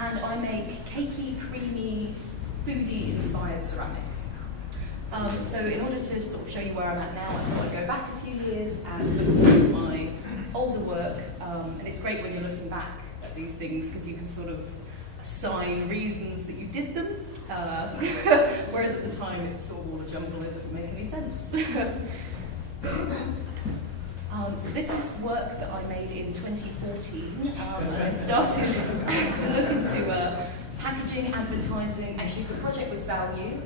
and I make cakey, creamy, foodie-inspired ceramics. So in order to sort of show you where I'm at now, I thought I'd go back a few years and look at my older work, and it's great when you're looking back at these things because you can sort of assign reasons that you did them, whereas at the time it's sort of all a jumble, it doesn't make any sense. So this is work that I made in 2014, and I started to look into packaging, advertising. Actually, the project was value,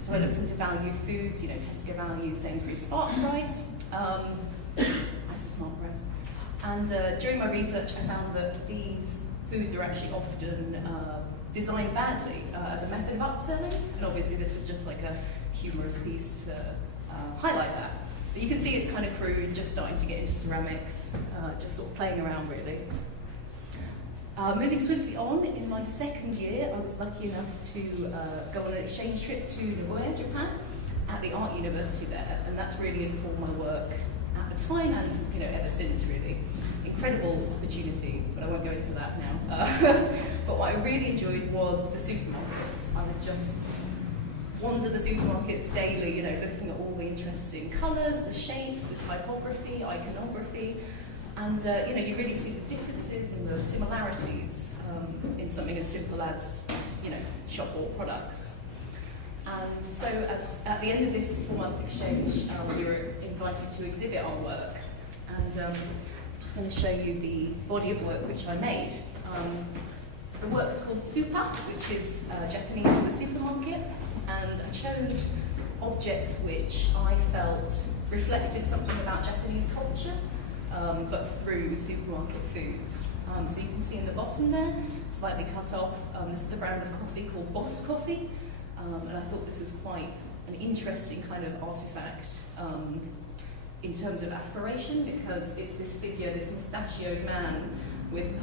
so I looked into value foods, Tesco value, Sainsbury's Smart Price, Asda Smart Price. And during my research, I found that these foods are actually often designed badly as a method of upselling, and obviously this was just like a humorous piece to highlight that. But you can see it's kind of crude, just starting to get into ceramics, just sort of playing around really. Moving swiftly on, in my second year, I was lucky enough to go on an exchange trip to Nagoya, Japan, at the art university there, and that's really informed my work at the time and ever since really. Incredible opportunity, but I won't go into that now. But what I really enjoyed was the supermarkets. I would just wander the supermarkets daily, looking at all the interesting colours, the shapes, the typography, iconography, and you really see the differences and the similarities in something as simple as shop or products. And so at the end of this 4-month exchange, we were invited to exhibit our work, and I'm just going to show you the body of work which I made. So the work is called Super, which is Japanese for supermarket, and I chose objects which I felt reflected something about Japanese culture, but through supermarket foods. So you can see in the bottom there, slightly cut off, this is a brand of coffee called Boss Coffee, and I thought this was quite an interesting kind of artifact in terms of aspiration, because it's this figure, this mustachioed man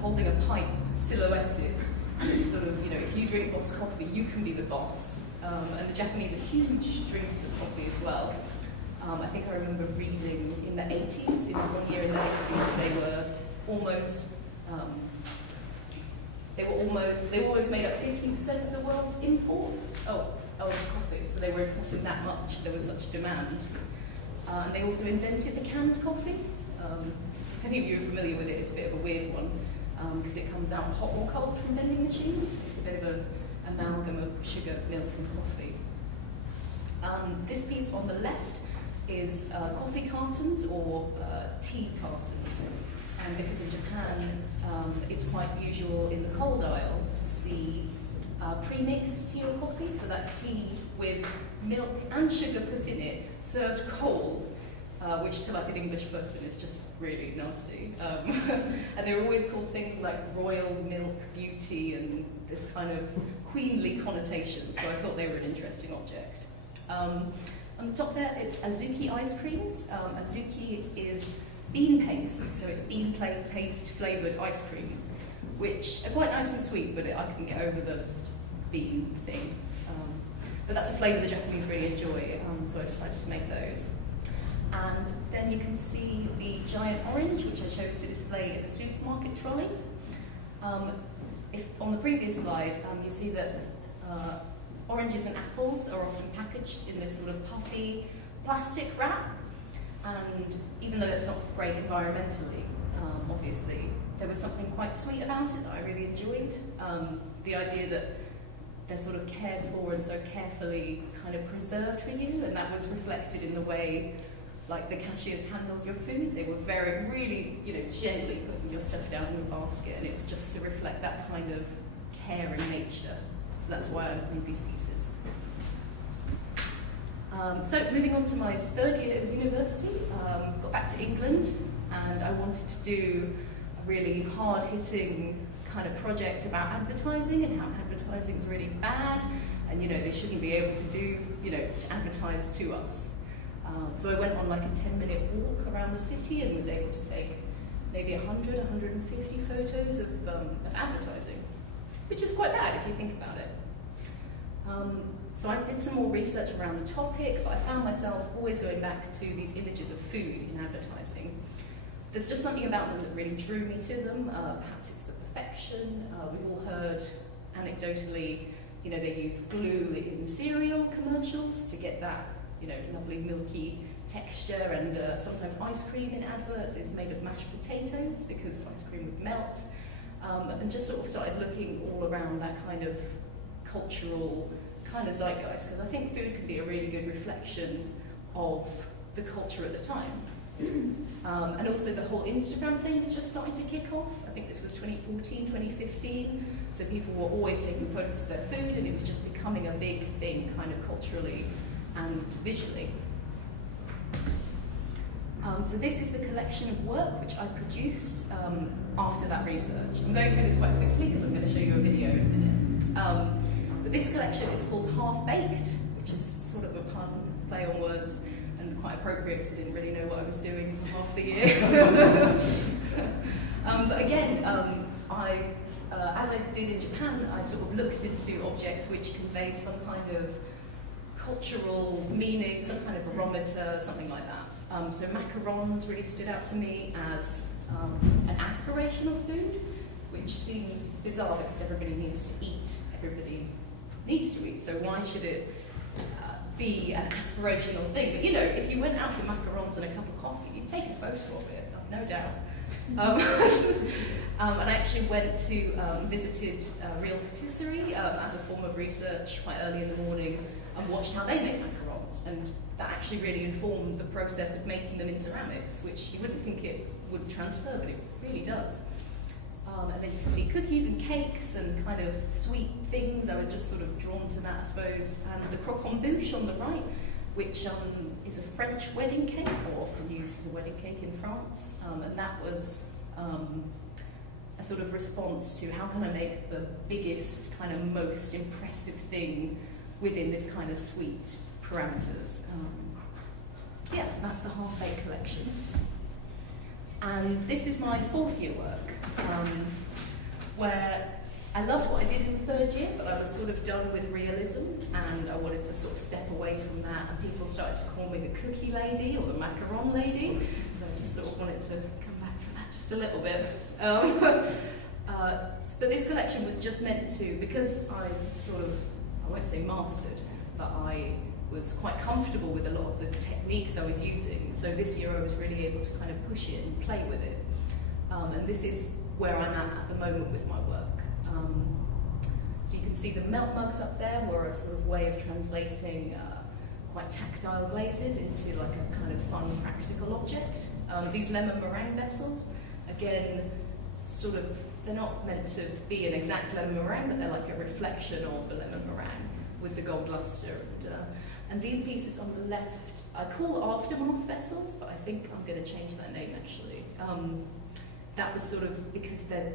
holding a pipe silhouetted, and it's sort of, if you drink Boss Coffee, you can be the boss. And the Japanese are huge drinkers of coffee as well. I think I remember reading in the 80s, in 1 year in the 80s, they were almost made up 50% of the world's imports of coffee, so they were importing that much, there was such demand. And they also invented the canned coffee. If any of you are familiar with it, it's a bit of a weird one, because it comes out hot or cold from vending machines. It's a bit of an amalgam of sugar, milk and coffee. This piece on the left is coffee cartons or tea cartons. And because in Japan, it's quite usual in the cold aisle to see pre-mixed tea or coffee. So that's tea with milk and sugar put in it, served cold, which to like an English person is just really nasty. And they're always called things like royal milk beauty and this kind of queenly connotation, so I thought they were an interesting object. On the top there, it's azuki ice creams. Azuki is bean paste, so it's bean paste flavoured ice creams, which are quite nice and sweet, but I can get over the bean thing. But that's a flavour the Japanese really enjoy, so I decided to make those. And then you can see the giant orange, which I chose to display in the supermarket trolley. If on the previous slide, you see that oranges and apples are often packaged in this sort of puffy plastic wrap, and even though it's not great environmentally, obviously, there was something quite sweet about it that I really enjoyed. The idea that they're sort of cared for and so carefully kind of preserved for you, and that was reflected in the way like the cashiers handled your food. They were really, gently putting your stuff down in the basket, and it was just to reflect that kind of caring nature. So that's why I made these pieces. So moving on to my third year of university, got back to England, and I wanted to do a really hard-hitting kind of project about advertising and how advertising is really bad, and they shouldn't be able to do, to advertise to us. So I went on like a 10-minute walk around the city and was able to take maybe 100, 150 photos of advertising, which is quite bad if you think about it. So I did some more research around the topic, but I found myself always going back to these images of food in advertising. There's just something about them that really drew me to them. Perhaps it's the perfection. We've all heard anecdotally, you know, they use glue in cereal commercials to get that, you know, lovely milky texture, and sometimes ice cream in adverts is made of mashed potatoes because ice cream would melt, and just sort of started looking all around that kind of cultural kind of zeitgeist, because I think food can be a really good reflection of the culture at the time. And also the whole Instagram thing was just starting to kick off. I think this was 2014, 2015, so people were always taking photos of their food, and it was just becoming a big thing kind of culturally and visually. So this is the collection of work which I produced after that research. I'm going through this quite quickly because I'm going to show you a video in a minute. But this collection is called Half Baked, which is sort of a pun, play on words, and quite appropriate because I didn't really know what I was doing for half the year. But again, as I did in Japan, I sort of looked into objects which conveyed some kind of cultural meaning, some kind of barometer, something like that. So macarons really stood out to me as an aspirational food, which seems bizarre because everybody needs to eat. Everybody needs to eat, so why should it be an aspirational thing? But you know, if you went out for macarons and a cup of coffee, you'd take a photo of it, no doubt. And I actually went to visited Real Patisserie as a form of research quite early in the morning, and watched how they make macarons, and that actually really informed the process of making them in ceramics, which you wouldn't think it would transfer, but it really does. And then you can see cookies and cakes and kind of sweet things. I was just sort of drawn to that, I suppose. And the croquembouche on the right, which is a French wedding cake, or often used as a wedding cake in France. And that was a sort of response to how can I make the biggest, kind of most impressive thing within this kind of sweet parameters. Yeah, so that's the Half Baked collection. And this is my fourth year work, where I loved what I did in the third year, but I was sort of done with realism, and I wanted to sort of step away from that, and people started to call me the cookie lady or the macaron lady, so I just sort of wanted to come back from that just a little bit. But this collection was just meant to, because I sort of, I won't say mastered, but I was quite comfortable with a lot of the techniques I was using. So this year I was really able to kind of push it and play with it. And this is where I'm at the moment with my work. So you can see the melt mugs up there were a sort of way of translating quite tactile glazes into like a kind of fun, practical object. These lemon meringue vessels, again, sort of, they're not meant to be an exact lemon meringue, but they're like a reflection of the lemon meringue with the gold luster. And these pieces on the left, I call aftermath vessels, but I think I'm going to change that name actually. That was sort of because they're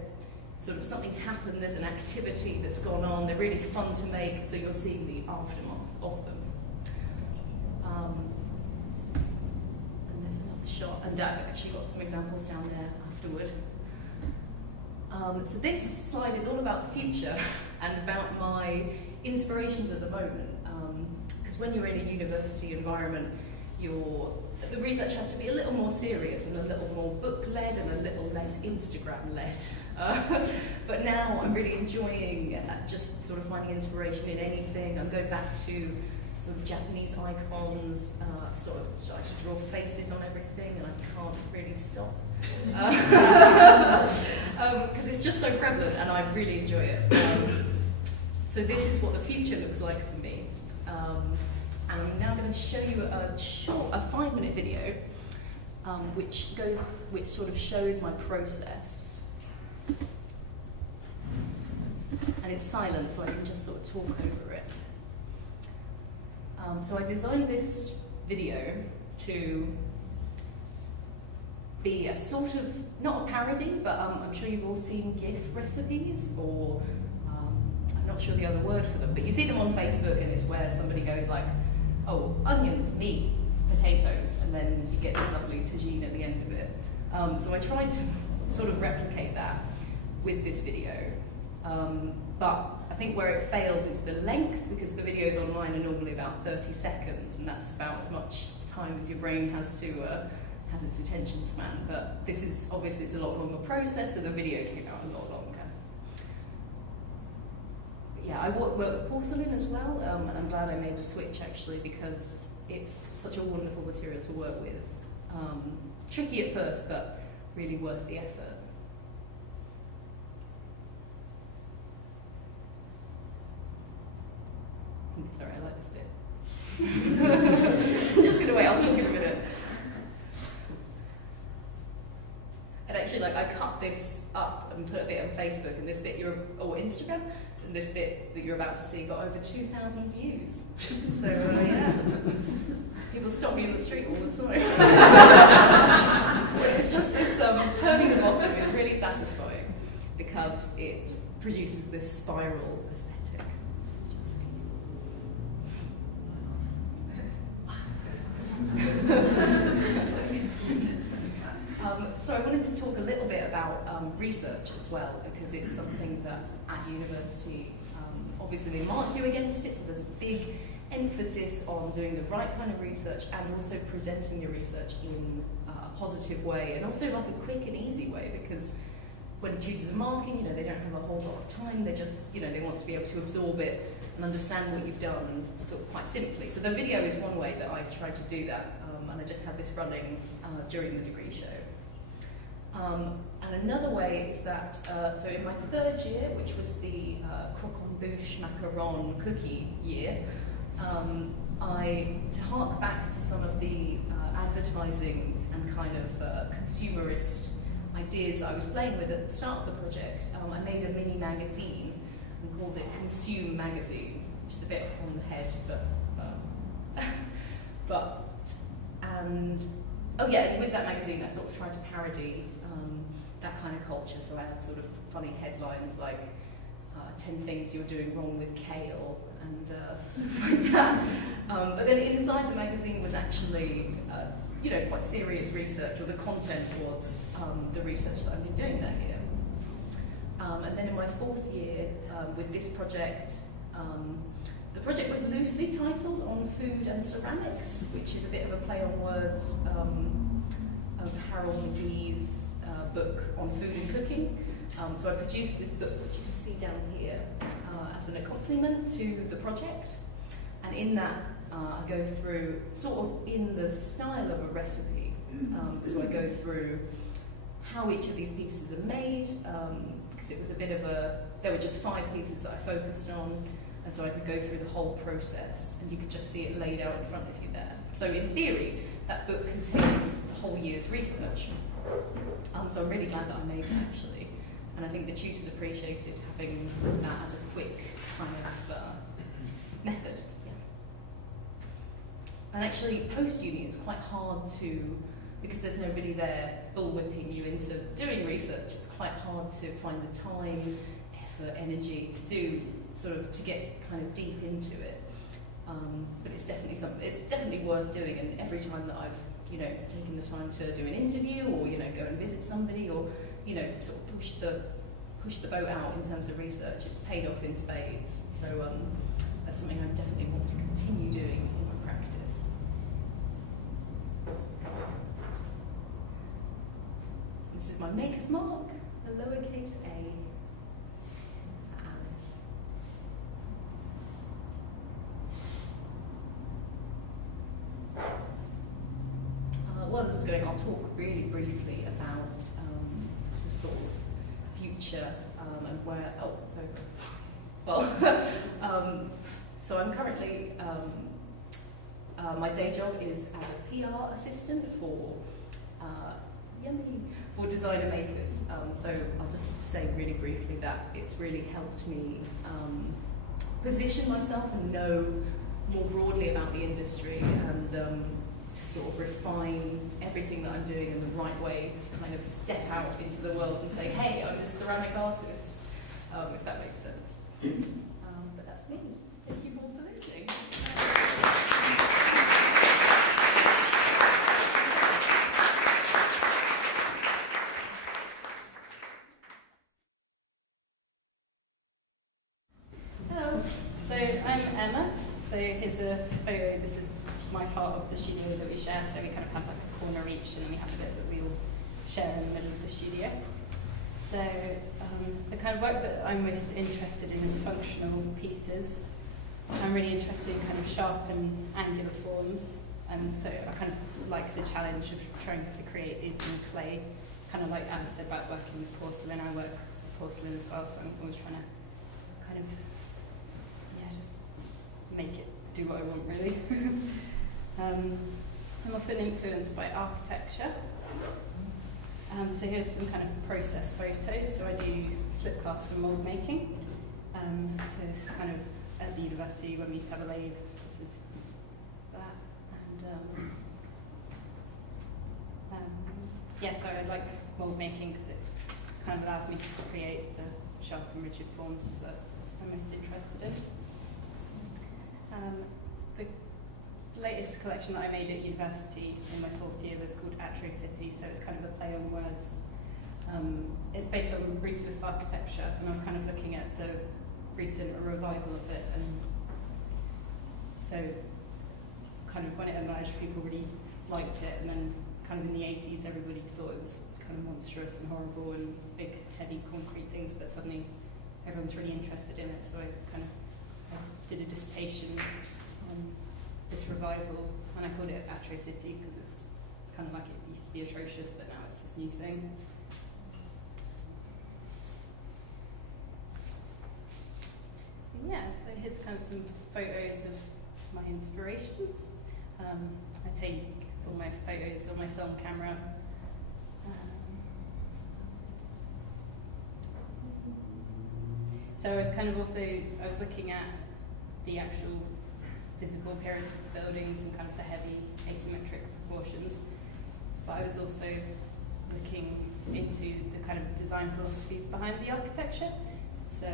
sort of something's happened, there's an activity that's gone on, they're really fun to make, so you're seeing the aftermath of them. And there's another shot, and I've actually got some examples down there afterward. So this slide is all about the future and about my inspirations at the moment. Because when you're in a university environment, the research has to be a little more serious and a little more book-led and a little less Instagram-led. But now I'm really enjoying just sort of finding inspiration in anything. I'm going back to sort of Japanese icons, sort of starting to draw faces on everything, and I can't really stop. Because it's just so prevalent and I really enjoy it. So this is what the future looks like for me. And I'm now going to show you a 5-minute video, which sort of shows my process. And it's silent, so I can just sort of talk over it. So I designed this video to be a sort of, not a parody, but I'm sure you've all seen GIF recipes, or I'm not sure the other word for them, but you see them on Facebook, and it's where somebody goes like, oh, onions, meat, potatoes, and then you get this lovely tagine at the end of it. So I tried to sort of replicate that with this video, but I think where it fails is the length, because the videos online are normally about 30 seconds, and that's about as much time as your brain has to has its attention span. But this is obviously, it's a lot longer process, so the video can go a lot longer. yeah, I work with porcelain as well, and I'm glad I made the switch actually, because it's such a wonderful material to work with. Tricky at first, but really worth the effort. Sorry, I like this bit. I'm just gonna wait, I'll talk in a minute. And actually, like, I cut this up and put a bit on Facebook, and this bit or Instagram, and this bit that you're about to see got over 2,000 views. So yeah, people stop me in the street all the time. But it's just this turning the bottom. It's really satisfying because it produces this spiral aesthetic. So I wanted to talk a little bit about research as well, because it's something that at university, obviously they mark you against it, so there's a big emphasis on doing the right kind of research and also presenting your research in a positive way, and also like a quick and easy way, because when tutors are marking, you know, they don't have a whole lot of time, they just, you know, they want to be able to absorb it and understand what you've done sort of quite simply. So the video is one way that I tried to do that, and I just had this running during the degree show. And another way is that, so in my third year, which was the croquembouche macaron cookie year, to hark back to some of the advertising and kind of consumerist ideas that I was playing with at the start of the project, I made a mini magazine and called it Consume Magazine, which is a bit on the head, and oh yeah, with that magazine I sort of tried to parody that kind of culture, so I had sort of funny headlines like 10 things you're doing wrong with kale and stuff like that. But then inside the magazine was actually you know, quite serious research, or the content was the research that I've been doing that year. And then in my fourth year with this project, the project was loosely titled On Food and Ceramics, which is a bit of a play on words of Harold McGee's book on food and cooking. So I produced this book, which you can see down here, as an accompaniment to the project. And in that, I go through, sort of in the style of a recipe. So I go through how each of these pieces are made, because it was a bit of there were just 5 pieces that I focused on, and so I could go through the whole process, and you could just see it laid out in front of you there. So in theory, that book contains the whole year's research. So I'm really glad that I made that, actually. And I think the tutors appreciated having that as a quick kind of method. Yeah. And actually, post-uni, it's quite hard to, because there's nobody there bullwhipping you into doing research, it's quite hard to find the time, effort, energy to do, sort of, to get kind of deep into it. But it's definitely something, it's definitely worth doing, and every time that I've, you know, taken the time to do an interview, or, you know, go and visit somebody, or, you know, sort of push the boat out in terms of research, it's paid off in spades. So that's something I definitely want to continue doing in my practice. This is my maker's mark, a lowercase a. While this is going, I'll talk really briefly about the sort of future and where. Oh, it's over. Well, so I'm currently. My day job is as a PR assistant for designer makers. So I'll just say really briefly that it's really helped me position myself and know more broadly about the industry, and to sort of refine everything that I'm doing in the right way, to kind of step out into the world and say, hey, I'm this ceramic artist, if that makes sense. But that's me. Thank you all for listening. Hello, so I'm Emma. So here's a photo. This is my part of the studio that we share, so we kind of have like a corner each, and then we have a bit that we all share in the middle of the studio. So the kind of work that I'm most interested in is functional pieces. I'm really interested in kind of sharp and angular forms, and so I kind of like the challenge of trying to create these in clay. Kind of like Anna said about working with porcelain, I work with porcelain as well, so I'm always trying to kind of, just make it do what I want, really. I'm often influenced by architecture. So here's some kind of process photos. So I do slip cast and mould making. So this is kind of at the university when we used to have a lathe. This is that. And so I like mould making because it kind of allows me to create the sharp and rigid forms that I'm most interested in. The latest collection that I made at university in my 4th year was called Atrocity, so it's kind of a play on words. It's based on brutalist architecture, and I was kind of looking at the recent revival of it, and so kind of when it emerged, people really liked it, and then kind of in the 80s, everybody thought it was kind of monstrous and horrible, and it's big, heavy concrete things, but suddenly everyone's really interested in it, so I did a dissertation on this revival, and I called it Atrocity because it's kind of like it used to be atrocious, but now it's this new thing. So here's kind of some photos of my inspirations. I take all my photos on my film camera. So I was looking at the actual physical appearance of the buildings and kind of the heavy asymmetric proportions. But I was also looking into the kind of design philosophies behind the architecture. So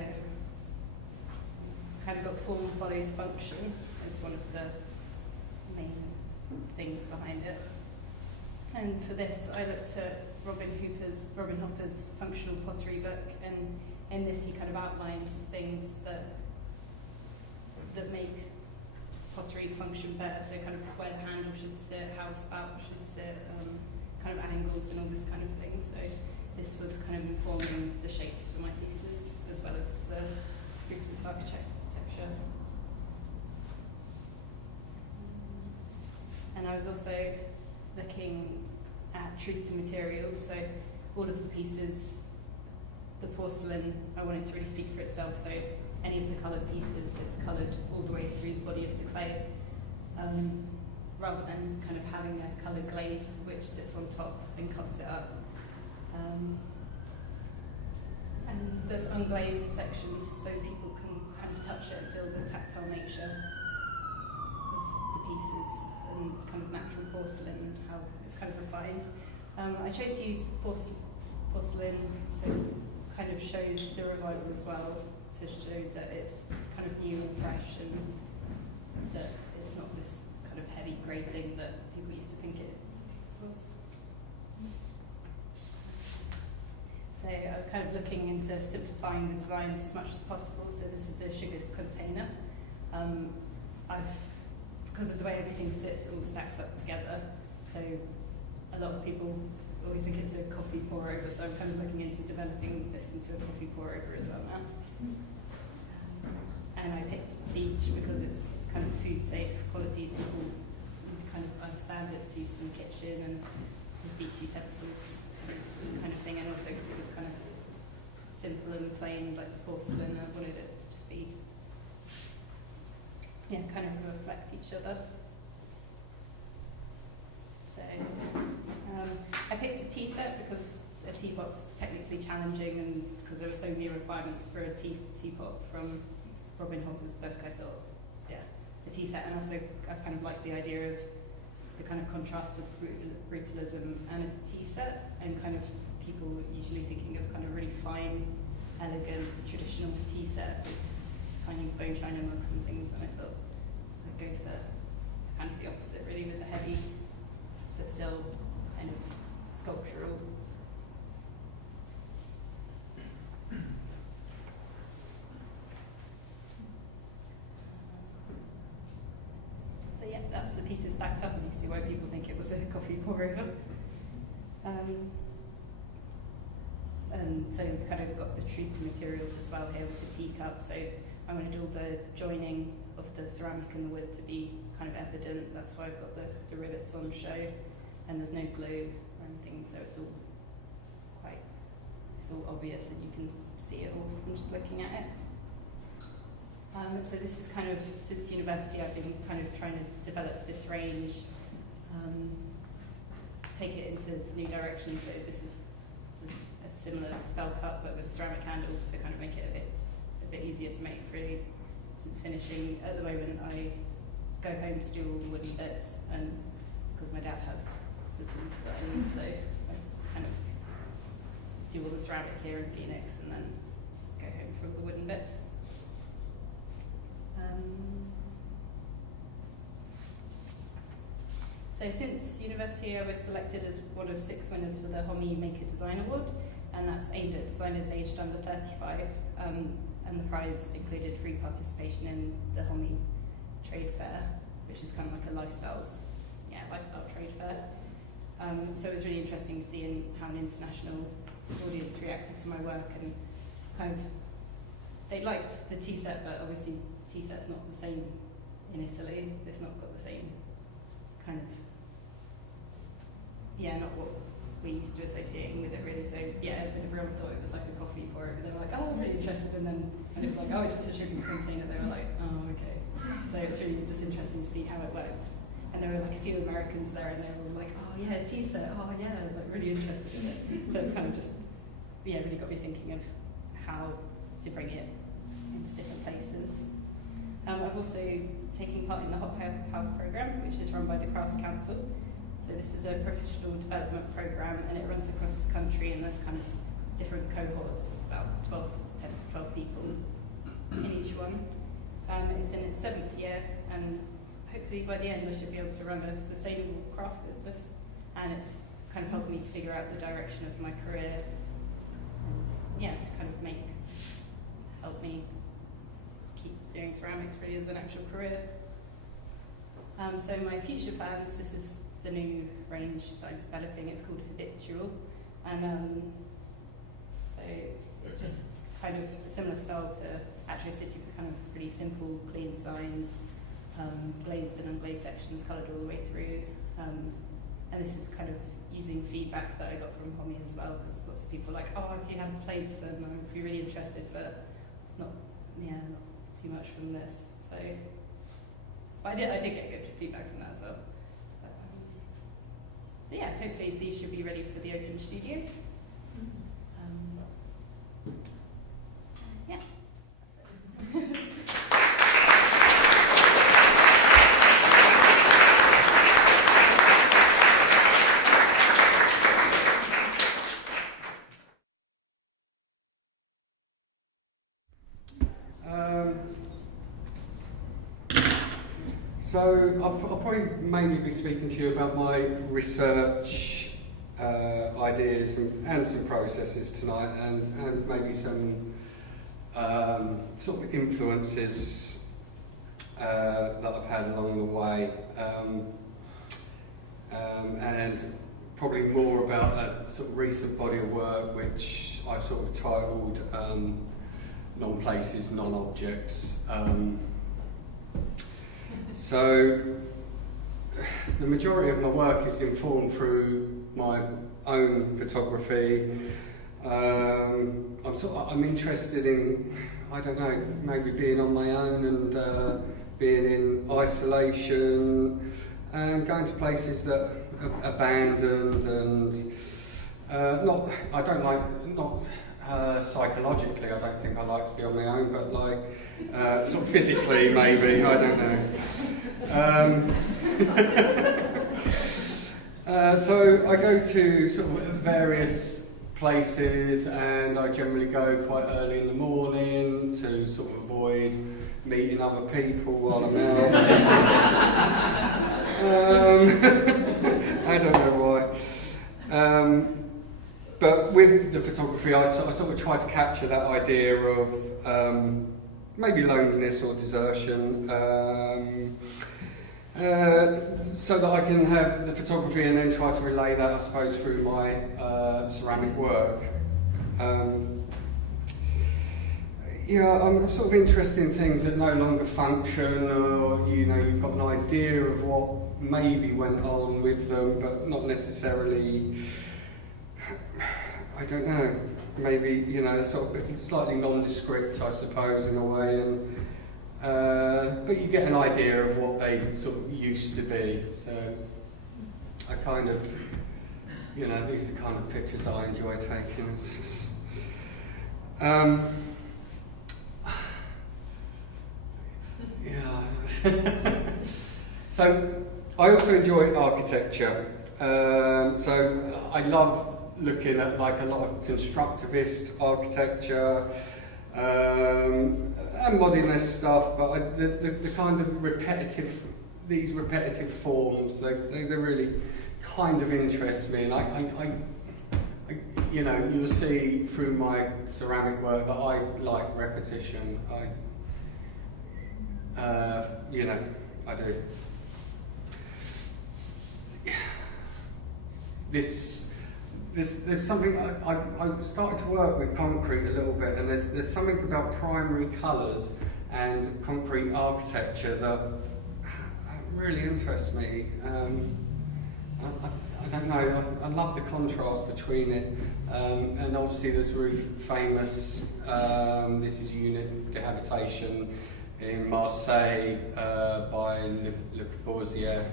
kind of got form follows function as one of the main things behind it. And for this, I looked at Robin Hopper's functional pottery book, and in this he kind of outlines things that make pottery function better, so kind of where the handle should sit, how a spout should sit, kind of angles and all this kind of thing. So this was kind of informing the shapes for my pieces, as well as the brutalist architecture. And I was also looking at truth to materials, so all of the pieces, the porcelain, I wanted to really speak for itself, so any of the coloured pieces, it's coloured all the way through the body of the clay, rather than kind of having a coloured glaze which sits on top and covers it up. And there's unglazed sections so people can kind of touch it and feel the tactile nature of the pieces and kind of natural porcelain and how it's kind of refined. I chose to use porcelain to kind of show the revival as well, to show that it's kind of new and fresh and that it's not this kind of heavy grey thing that people used to think it was. So I was kind of looking into simplifying the designs as much as possible. So this is a sugar container. Because of the way everything sits, it all stacks up together. So a lot of people always think it's a coffee pour over. So I'm kind of looking into developing this into a coffee pour over as well now. And I picked beech because it's kind of food safe qualities. People kind of understand its use in the kitchen and with beech utensils kind of thing, and also because it was kind of simple and plain like porcelain, I wanted it to just be kind of reflect each other. So I picked a tea set because a teapot's technically challenging, and because there were so many requirements for a teapot from Robin Hopper's book, I thought, a tea set. And also I kind of like the idea of the kind of contrast of brutalism and a tea set, and kind of people usually thinking of kind of really fine, elegant, traditional tea set with tiny bone china mugs and things, and I thought I'd go for kind of the opposite really, with the heavy but still kind of sculptural. So that's the pieces stacked up, and you see why people think it was a coffee pour over. And so we've kind of got the truth to materials as well here with the teacup. So I'm going to do all the joining of the ceramic and the wood to be kind of evident. That's why I've got the rivets on show, and there's no glue or anything, so it's all obvious and you can see it all from just looking at it. So this is kind of, since university I've been kind of trying to develop this range, take it into new directions. So this is just a similar style cup but with a ceramic handle to kind of make it a bit easier to make really. Since finishing, at the moment I go home to do all the wooden bits, and because my dad has the tools that I need, so I kind of do all the ceramic here in Phoenix and then go home for all the wooden bits. So since university I was selected as one of 6 winners for the HOMI Maker Design Award, and that's aimed at designers aged under 35, and the prize included free participation in the HOMI trade fair, which is kind of like a lifestyle trade fair. So it was really interesting to see how an international audience reacted to my work, and kind of they liked the tea set, but obviously tea set's not the same in Italy. It's not got the same kind of, not what we're used to associating with it really. So everyone thought it was like a coffee pour. They were like, oh, I'm really interested, and then when it was like, oh, it's just a sugar container, they were like, oh, okay. So it's really just interesting to see how it worked. And there were like a few Americans there, and they were like, oh yeah, tea set, oh yeah, like really interested in it. So it's kind of just, really got me thinking of how to bring it into different places. I've also taken part in the Hop House programme, which is run by the Crafts Council. So this is a professional development programme, and it runs across the country, and there's kind of different cohorts, about 10 to 12 people in each one. It's in its 7th year, and hopefully by the end I should be able to run a sustainable craft business, and it's kind of helped me to figure out the direction of my career, and to kind of help me keep doing ceramics really as an actual career. So my future plans, this is the new range that I'm developing. It's called Habitual, and so it's just kind of a similar style to Atrio City, with kind of really simple, clean designs, glazed and unglazed sections coloured all the way through, and this is kind of using feedback that I got from HOMI as well, because lots of people are like, oh, if you had plates then I would be really interested, but not too much from this. So, but I did get good feedback from that as well. But, so yeah, hopefully these should be ready for the open studios. Yeah. So I'll probably mainly be speaking to you about my research ideas and some processes tonight, and maybe some sort of influences that I've had along the way, and probably more about a sort of recent body of work which I've sort of titled Non-Places, Non-Objects. So the majority of my work is informed through my own photography. I'm interested in, I don't know, maybe being on my own and being in isolation and going to places that are abandoned and psychologically, I don't think I like to be on my own, but like sort of physically maybe, I don't know. So I go to sort of various places, and I generally go quite early in the morning to sort of avoid meeting other people while I'm out. I don't know why. But with the photography, I sort of try to capture that idea of maybe loneliness or desertion, so that I can have the photography and then try to relay that, I suppose, through my ceramic work. Yeah, I'm sort of interested in things that no longer function, or you've got an idea of what maybe went on with them, but not necessarily. I don't know. Maybe sort of slightly nondescript, I suppose, in a way, but you get an idea of what they sort of used to be. So I kind of, these are the kind of pictures I enjoy taking. It's just, yeah. So I also enjoy architecture. So I love looking at like a lot of constructivist architecture and modernist stuff, but the kind of these repetitive forms, they really kind of interest me, and I you'll see through my ceramic work that I like repetition. I do. There's something, I started to work with concrete a little bit, and there's something about primary colours and concrete architecture that really interests me. I don't know, I love the contrast between it, and obviously there's really famous, this is unit de habitation in Marseille by Le Corbusier,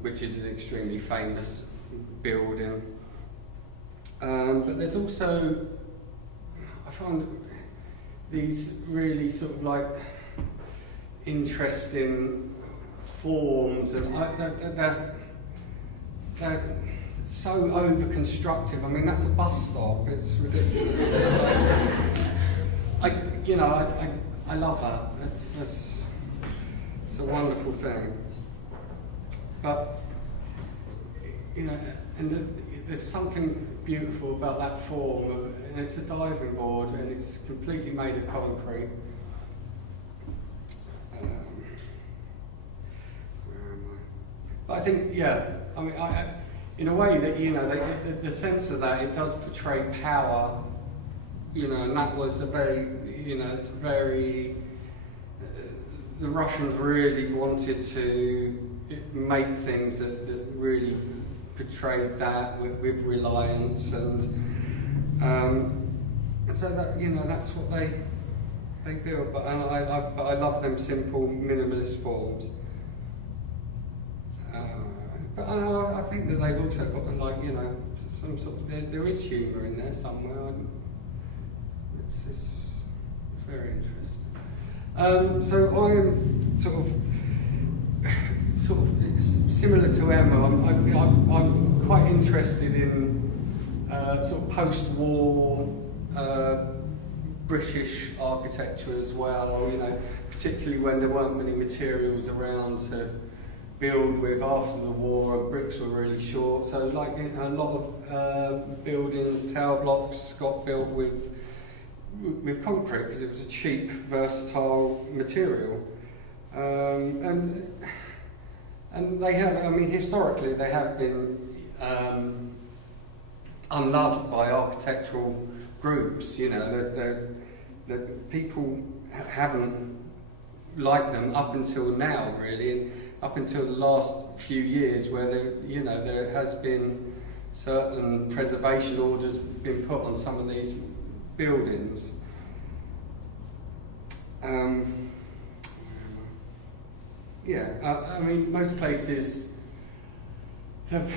which is an extremely famous building. But there's also, I find these really sort of like interesting forms, and they're so over-constructive. I mean, that's a bus stop, it's ridiculous. I love that. It's a wonderful thing. But, and there's something beautiful about that form, and it's a diving board, and it's completely made of concrete. Where am I? But I think, in a way that, the sense of that, it does portray power, and that was a very, it's very, the Russians really wanted to make things that really portrayed that with reliance, and so that that's what they build. But I love them simple minimalist forms. But I think that they've also got some sort of there is humour in there somewhere. It's very interesting. So I'm sort of similar to Emma. I'm quite interested in sort of post-war British architecture as well. Particularly when there weren't many materials around to build with after the war, and bricks were really short. So, a lot of buildings, tower blocks, got built with concrete because it was a cheap, versatile material. And they have, historically they have been unloved by architectural groups. That people haven't liked them up until now, really, and up until the last few years, where there has been certain preservation orders been put on some of these buildings. Most places have.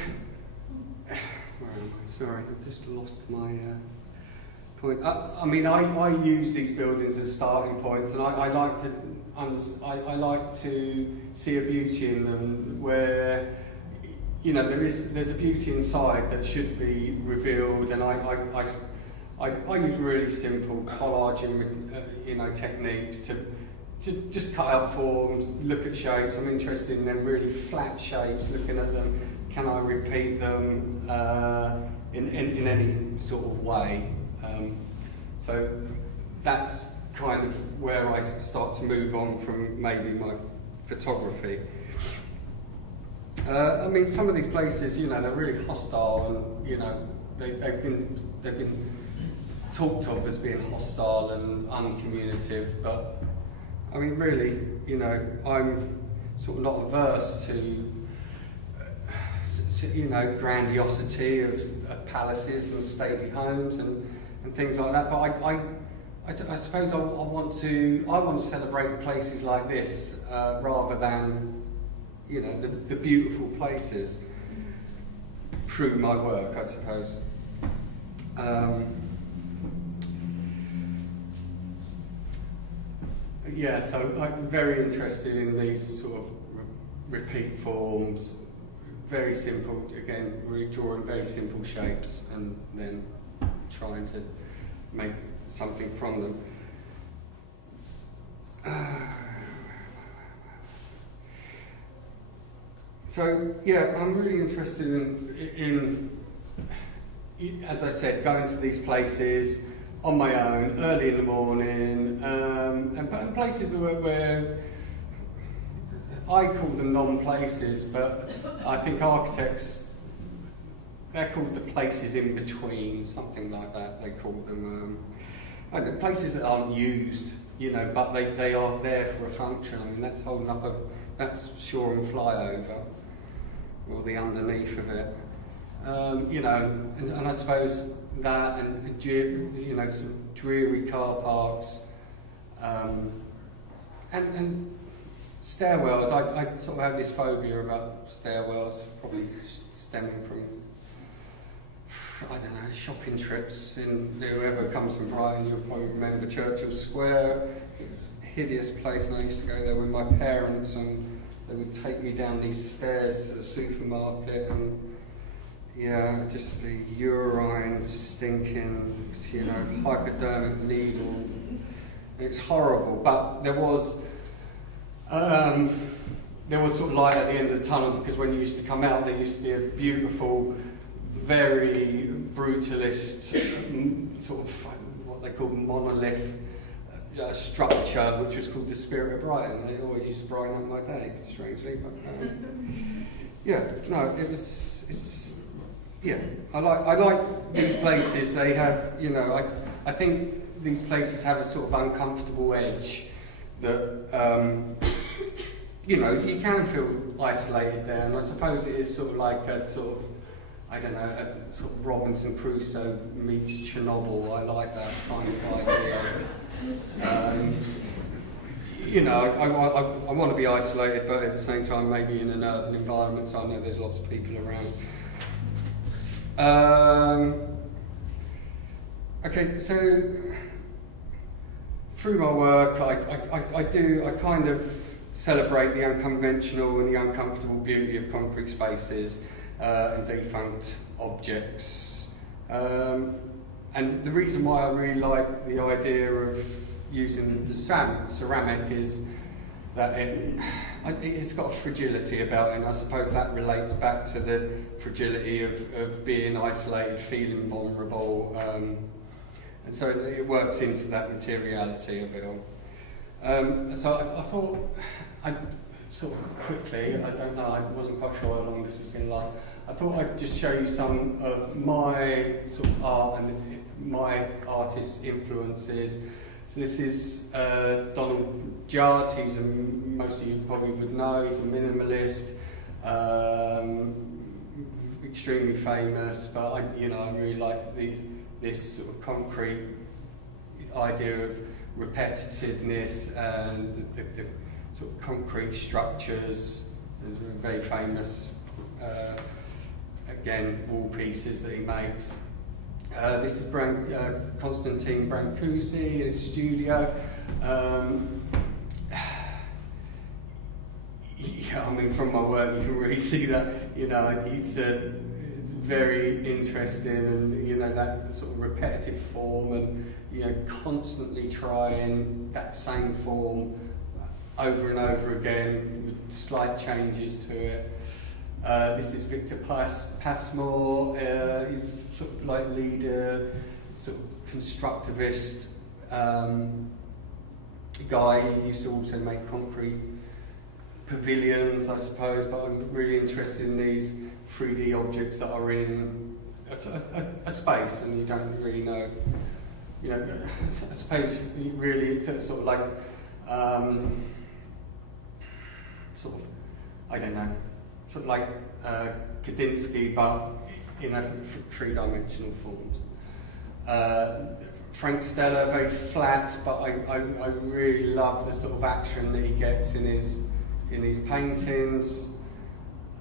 Where am I? Sorry, I've just lost my point. I use these buildings as starting points, and I like to see a beauty in them where there's a beauty inside that should be revealed, and I use really simple collaging techniques to just cut out forms, look at shapes. I'm interested in them really flat shapes, looking at them. Can I repeat them in any sort of way? So that's kind of where I start to move on from maybe my photography. Some of these places, they're really hostile, and they've been talked of as being hostile and uncommunicative, but I mean, really, you know, I'm sort of not averse to you know, grandiosity of palaces and stately homes and things like that. But I suppose I want to celebrate places like this rather than, you know, the beautiful places through my work, I suppose. Yeah, so I'm very interested in these sort of repeat forms, very simple, again, really drawing very simple shapes and then trying to make something from them. So yeah, I'm really interested in, as I said, going to these places on my own, early in the morning, and places where I call them non-places, but I think architects, they're called the places in between, something like that. They call them I don't know, places that aren't used, you know, but they are there for a function. I mean, that's holding up that's shore and flyover, or the underneath of it. You know, and I suppose that, and you know, some dreary car parks, and stairwells. I sort of have this phobia about stairwells, probably stemming from, I don't know, shopping trips. And whoever comes from Brighton, you'll probably remember Churchill Square. It was a hideous place, and I used to go there with my parents, and they would take me down these stairs to the supermarket, and yeah, just the urine stinking, you know, hypodermic needle. It's horrible, but there was sort of light at the end of the tunnel, because when you used to come out, there used to be a beautiful, very brutalist sort of what they call monolith structure, which was called the Spirit of Brighton. It always used to brighten up my day, strangely. But yeah, no, yeah, I like these places. They have, you know, I think these places have a sort of uncomfortable edge that, you know, you can feel isolated there, and I suppose it is sort of like a sort of, I don't know, a sort of Robinson Crusoe meets Chernobyl. I like that kind of idea. You know, I want to be isolated, but at the same time maybe in an urban environment, so I know there's lots of people around. Okay, so through my work, I kind of celebrate the unconventional and the uncomfortable beauty of concrete spaces and defunct objects. And the reason why I really like the idea of using the ceramic is that it's got a fragility about it, and I suppose that relates back to the fragility of being isolated, feeling vulnerable, and so it works into that materiality of it all. So I thought, sort of quickly, I don't know, I wasn't quite sure how long this was going to last. I thought I'd just show you some of my sort of art and my artist influences. So this is Donald Judd. Most of you probably would know, he's a minimalist, extremely famous, but I really like this sort of concrete idea of repetitiveness and the sort of concrete structures. There's very famous, again, wall pieces that he makes. This is Constantine Brancusi, his studio. Yeah, I mean, from my work, you can really see that, you know, he's very interesting, and, you know, that sort of repetitive form, and, you know, constantly trying that same form over and over again with slight changes to it. This is Victor Passmore. He's sort of like leader, sort of constructivist guy. He used to also make concrete pavilions, I suppose, but I'm really interested in these 3D objects that are in a space and you don't really know you know, I suppose really it's sort of like, sort of, I don't know, sort of like Kandinsky, but in a three-dimensional forms. Frank Stella, very flat, but I really love the sort of action that he gets in his paintings,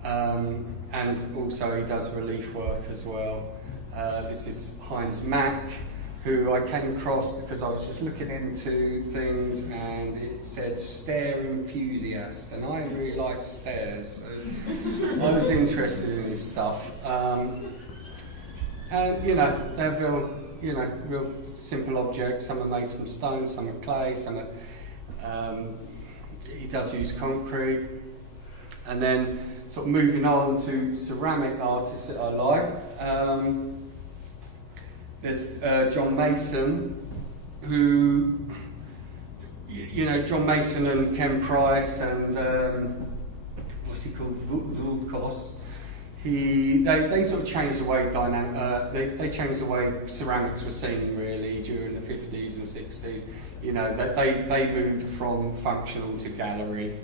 and also he does relief work as well. This is Heinz Mack, who I came across because I was just looking into things and it said stair enthusiast, and I really like stairs, so I was interested in this stuff. And you know, they're real simple objects. Some are made from stone, some are clay, some are. He does use concrete, and then sort of moving on to ceramic artists that I like. There's John Mason, who, you know, John Mason and Ken Price and what's he called, Vulkos. They sort of changed the way they changed the way ceramics was seen really during the 50s and 60s. You know, they moved from functional to gallery,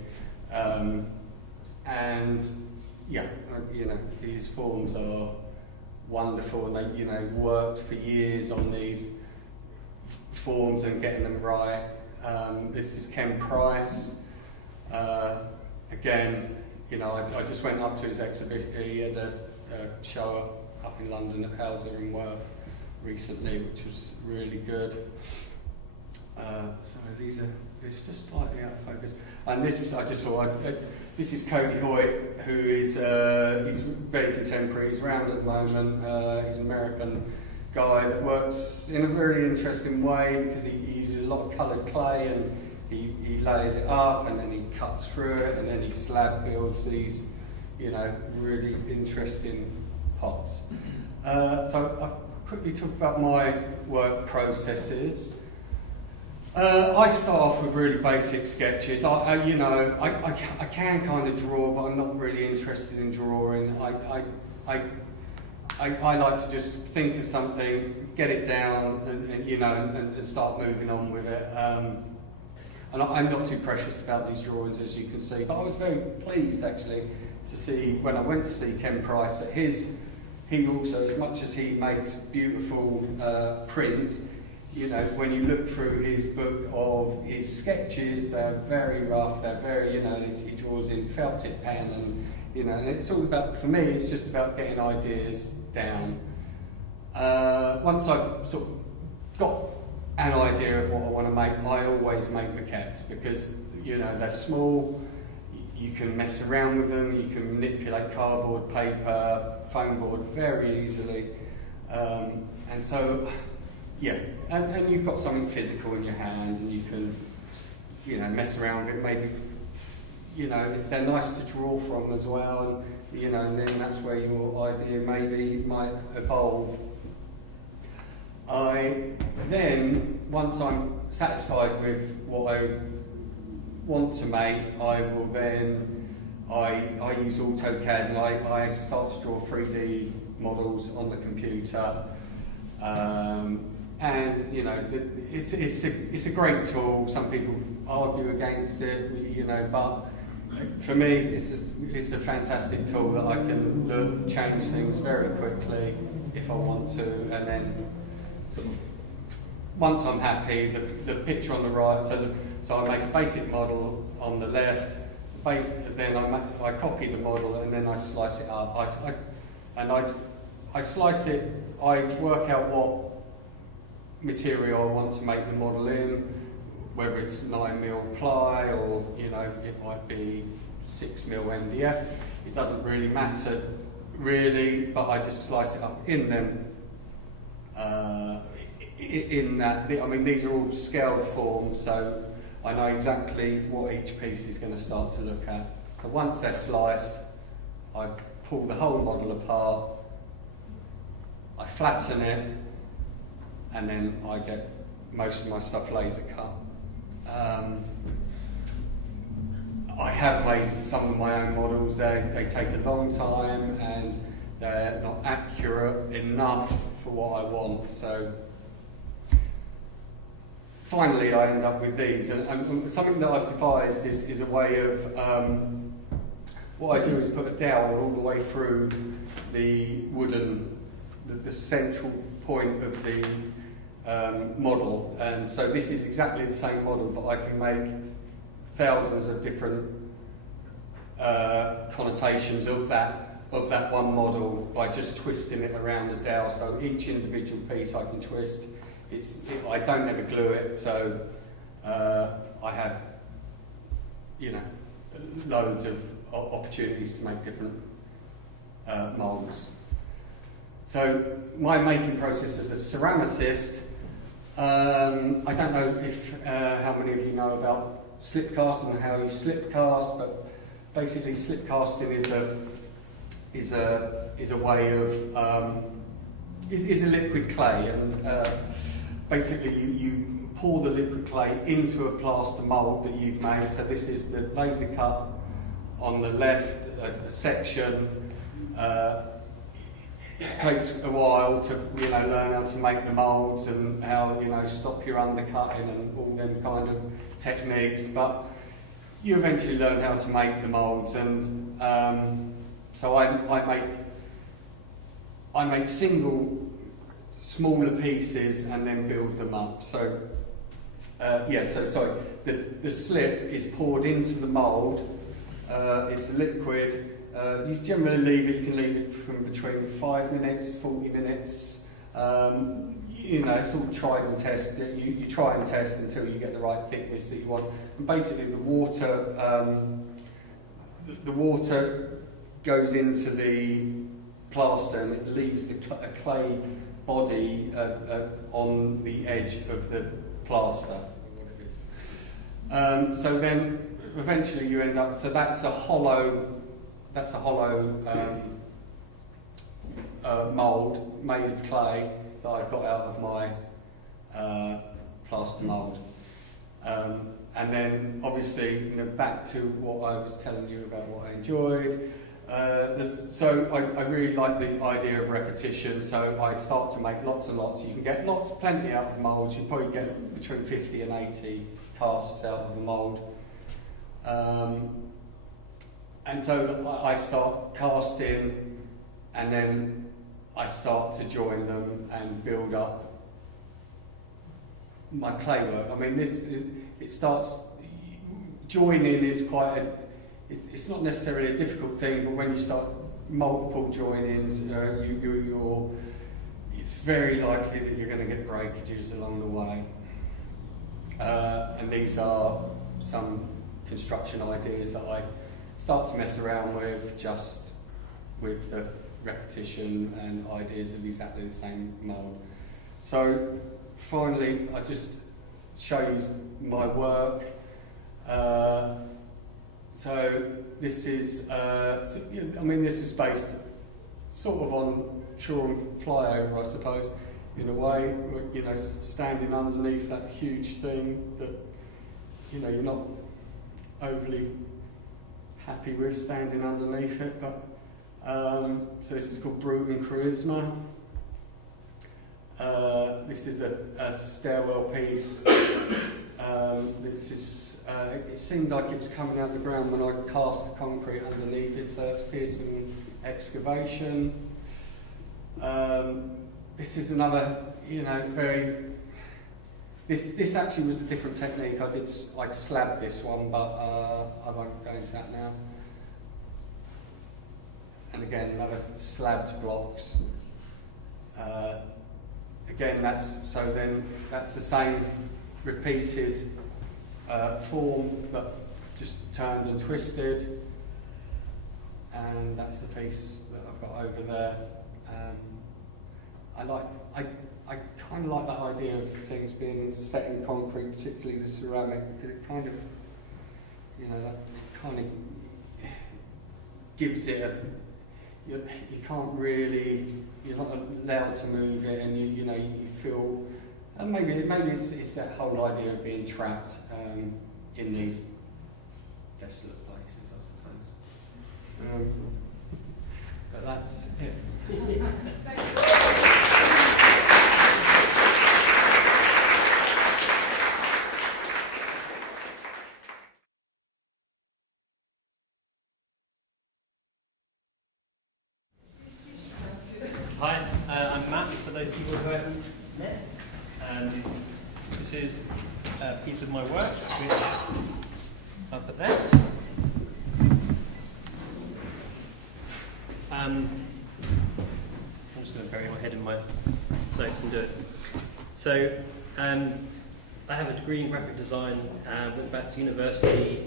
and yeah, you know, these forms are wonderful, and they, you know, worked for years on these forms and getting them right. This is Ken Price. Again, you know, I just went up to his exhibition. He had a show up in London at Hauser and Worth recently, which was really good. Sorry, it's just slightly out of focus. And this, I just thought, this is Cody Hoyt, who is he's very contemporary. He's around at the moment. He's an American guy that works in a very interesting way because he uses a lot of coloured clay, and he layers it up, and then he cuts through it, and then he slab builds these, you know, really interesting pots. So I'll quickly talk about my work processes. I start off with really basic sketches. You know, I can kind of draw, but I'm not really interested in drawing. I like to just think of something, get it down, and you know, and start moving on with it. And I'm not too precious about these drawings, as you can see. But I was very pleased, actually, to see, when I went to see Ken Price, that he also, as much as he makes beautiful prints, you know, when you look through his book of his sketches, they're very rough, they're very, you know, he draws in felt tip pen, and, you know, and it's all about, for me, it's just about getting ideas down. Once I've sort of got an idea of what I want to make, I always make maquettes, because, you know, they're small, you can mess around with them, you can manipulate cardboard, paper, foam board very easily, and so, yeah, and you've got something physical in your hand, and you can, you know, mess around with it. Maybe, you know, they're nice to draw from as well, and, you know, and then that's where your idea maybe might evolve. Then, once I'm satisfied with what I want to make, I will then, I use AutoCAD, and I start to draw 3D models on the computer. And you know, it's a great tool. Some people argue against it, you know, but for me, it's a fantastic tool that I can look, change things very quickly if I want to, and then sort of once I'm happy, the picture on the right. So I make a basic model on the left. Then I copy the model, and then I slice it up. I slice it. I work out what material I want to make the model in, whether it's 9mm ply or, you know, it might be 6mm MDF. It doesn't really matter, really, but I just slice it up in them. In that, I mean, these are all scaled forms, so I know exactly what each piece is going to start to look at. So once they're sliced, I pull the whole model apart, I flatten it, and then I get most of my stuff laser cut. I have made some of my own models. They take a long time, and they're not accurate enough for what I want. So finally I end up with these, and something that I've devised is a way of, what I do is put a dowel all the way through the wooden, the central point of the model, and so this is exactly the same model, but I can make thousands of different connotations of that one model by just twisting it around the dowel. So each individual piece I can twist. I don't ever glue it, so I have, loads of opportunities to make different moulds. So my making process as a ceramicist, I don't know if how many of you know about slip casting and how you slip cast, but basically slip casting is a way of is a liquid clay, and basically you pour the liquid clay into a plaster mould that you've made. So this is the laser cut on the left section. It takes a while to learn how to make the moulds and how stop your undercutting and all them kind of techniques, but you eventually learn how to make the moulds, and so I make single smaller pieces and then build them up. So the slip is poured into the mould. It's liquid. You generally leave it. You can leave it from between 5 minutes, 40 minutes. It's all tried and tested. You try and test until you get the right thickness that you want. And basically, the water goes into the plaster and it leaves a clay body on the edge of the plaster. So then eventually you end up. So that's a hollow mould made of clay that I've got out of my plaster mould. And then obviously, back to what I was telling you about what I enjoyed. So I really like the idea of repetition, so I start to make lots and lots. You can get plenty out of moulds. You probably get between 50 and 80 casts out of a mould. And so I start casting, and then I start to join them and build up my clay work. I mean, it starts, joining is quite it's not necessarily a difficult thing, but when you start multiple joinings, it's very likely that you're going to get breakages along the way. And these are some construction ideas that I start to mess around with, just with the repetition and ideas of exactly the same mould. So finally, I just show you my work. So this is, this was based sort of on Shore Flyover, I suppose, in a way. Standing underneath that huge thing that you're not overly happy with standing underneath it, but so this is called Brighton Charisma. This is a stairwell piece. This is it seemed like it was coming out of the ground when I cast the concrete underneath it, so it's Pearson excavation. This is another, This actually was a different technique. I slabbed this one, but I won't go into that now. And again, another slabbed blocks. Again, that's the same repeated form, but just turned and twisted. And that's the piece that I've got over there. I kind of like that idea of things being set in concrete, particularly the ceramic, because it kind of, that kind of gives it you can't really, you're not allowed to move it, and you feel, and maybe it's that whole idea of being trapped in these desolate places, I suppose. But that's it. those people who I haven't met. This is a piece of my work, which I'll put there. I'm just going to bury my head in my notes and do it. So, I have a degree in graphic design, went back to university,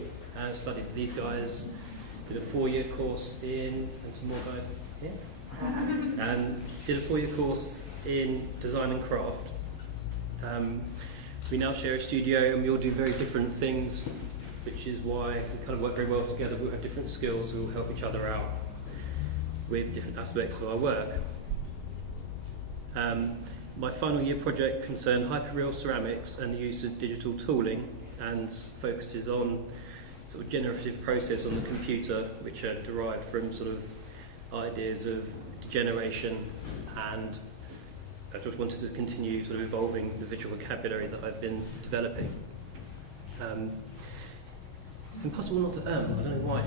studied with these guys, did a 4-year course in, and some more guys here, did a 4-year course in design and craft. We now share a studio and we all do very different things, which is why we kind of work very well together. We have different skills, we all help each other out with different aspects of our work. My final year project concerned hyperreal ceramics and the use of digital tooling, and focuses on sort of generative process on the computer, which are derived from sort of ideas of degeneration, and I just wanted to continue sort of evolving the visual vocabulary that I've been developing. It's impossible not to I don't know why.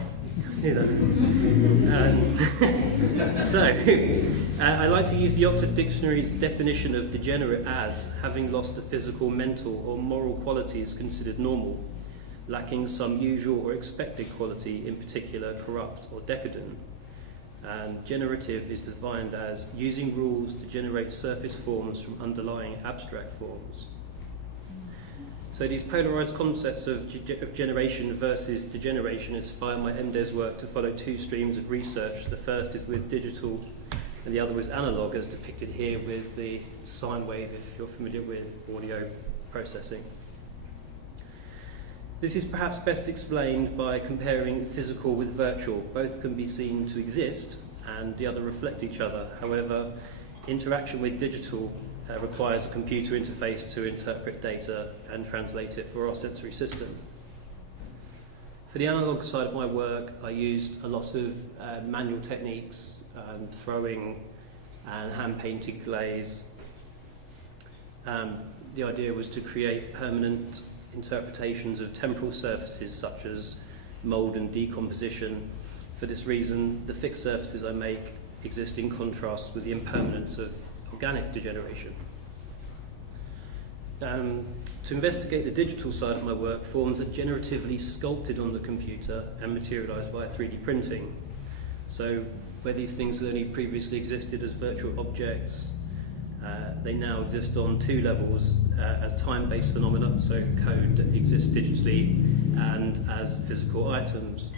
I like to use the Oxford Dictionary's definition of degenerate as having lost the physical, mental or moral qualities considered normal, lacking some usual or expected quality, in particular corrupt or decadent. And generative is defined as using rules to generate surface forms from underlying abstract forms. So these polarised concepts of generation versus degeneration inspire my MDes work to follow 2 streams of research. The first is with digital and the other was analogue, as depicted here with the sine wave, if you're familiar with audio processing. This is perhaps best explained by comparing physical with virtual. Both can be seen to exist and the other reflect each other. However, interaction with digital requires a computer interface to interpret data and translate it for our sensory system. For the analogue side of my work, I used a lot of manual techniques, throwing and hand-painted glaze. The idea was to create permanent interpretations of temporal surfaces such as mould and decomposition. For this reason, the fixed surfaces I make exist in contrast with the impermanence of organic degeneration. To investigate the digital side of my work, forms are generatively sculpted on the computer and materialised via 3D printing. So where these things only previously existed as virtual objects, they now exist on 2 levels, as time-based phenomena, so code that exists digitally, and as physical items.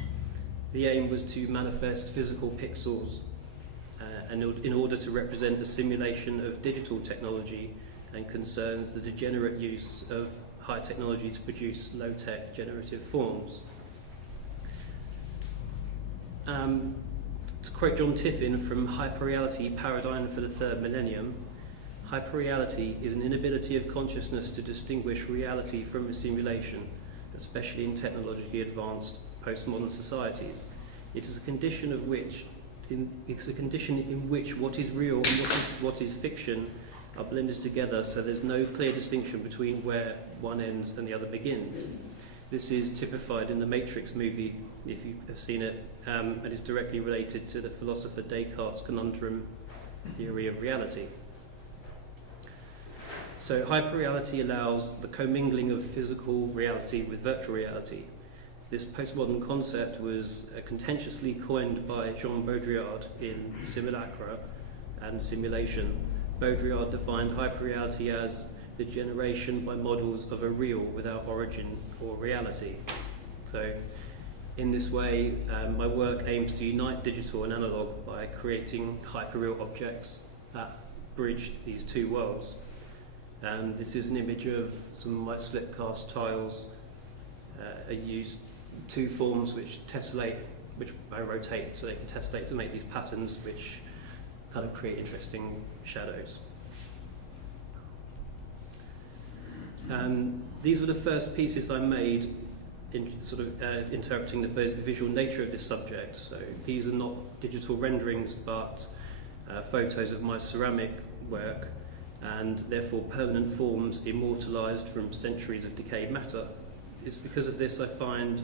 The aim was to manifest physical pixels and in order to represent the simulation of digital technology and concerns the degenerate use of high technology to produce low-tech generative forms. To quote John Tiffin from Hyperreality Paradigm for the Third Millennium, hyperreality is an inability of consciousness to distinguish reality from a simulation, especially in technologically advanced postmodern societies. It is a condition of which it's a condition in which what is real and what is fiction are blended together, so there's no clear distinction between where one ends and the other begins. This is typified in the Matrix movie, if you have seen it, and is directly related to the philosopher Descartes' conundrum theory of reality. So hyperreality allows the commingling of physical reality with virtual reality. This postmodern concept was contentiously coined by Jean Baudrillard in Simulacra and Simulation. Baudrillard defined hyperreality as the generation by models of a real without origin or reality. So in this way, my work aims to unite digital and analogue by creating hyperreal objects that bridge these 2 worlds. And this is an image of some of my slip cast tiles. I use 2 forms which tessellate, which I rotate so they can tessellate to make these patterns which kind of create interesting shadows. These were the first pieces I made in sort of interpreting the visual nature of this subject. So these are not digital renderings, but photos of my ceramic work, and therefore permanent forms immortalised from centuries of decayed matter. It's because of this I find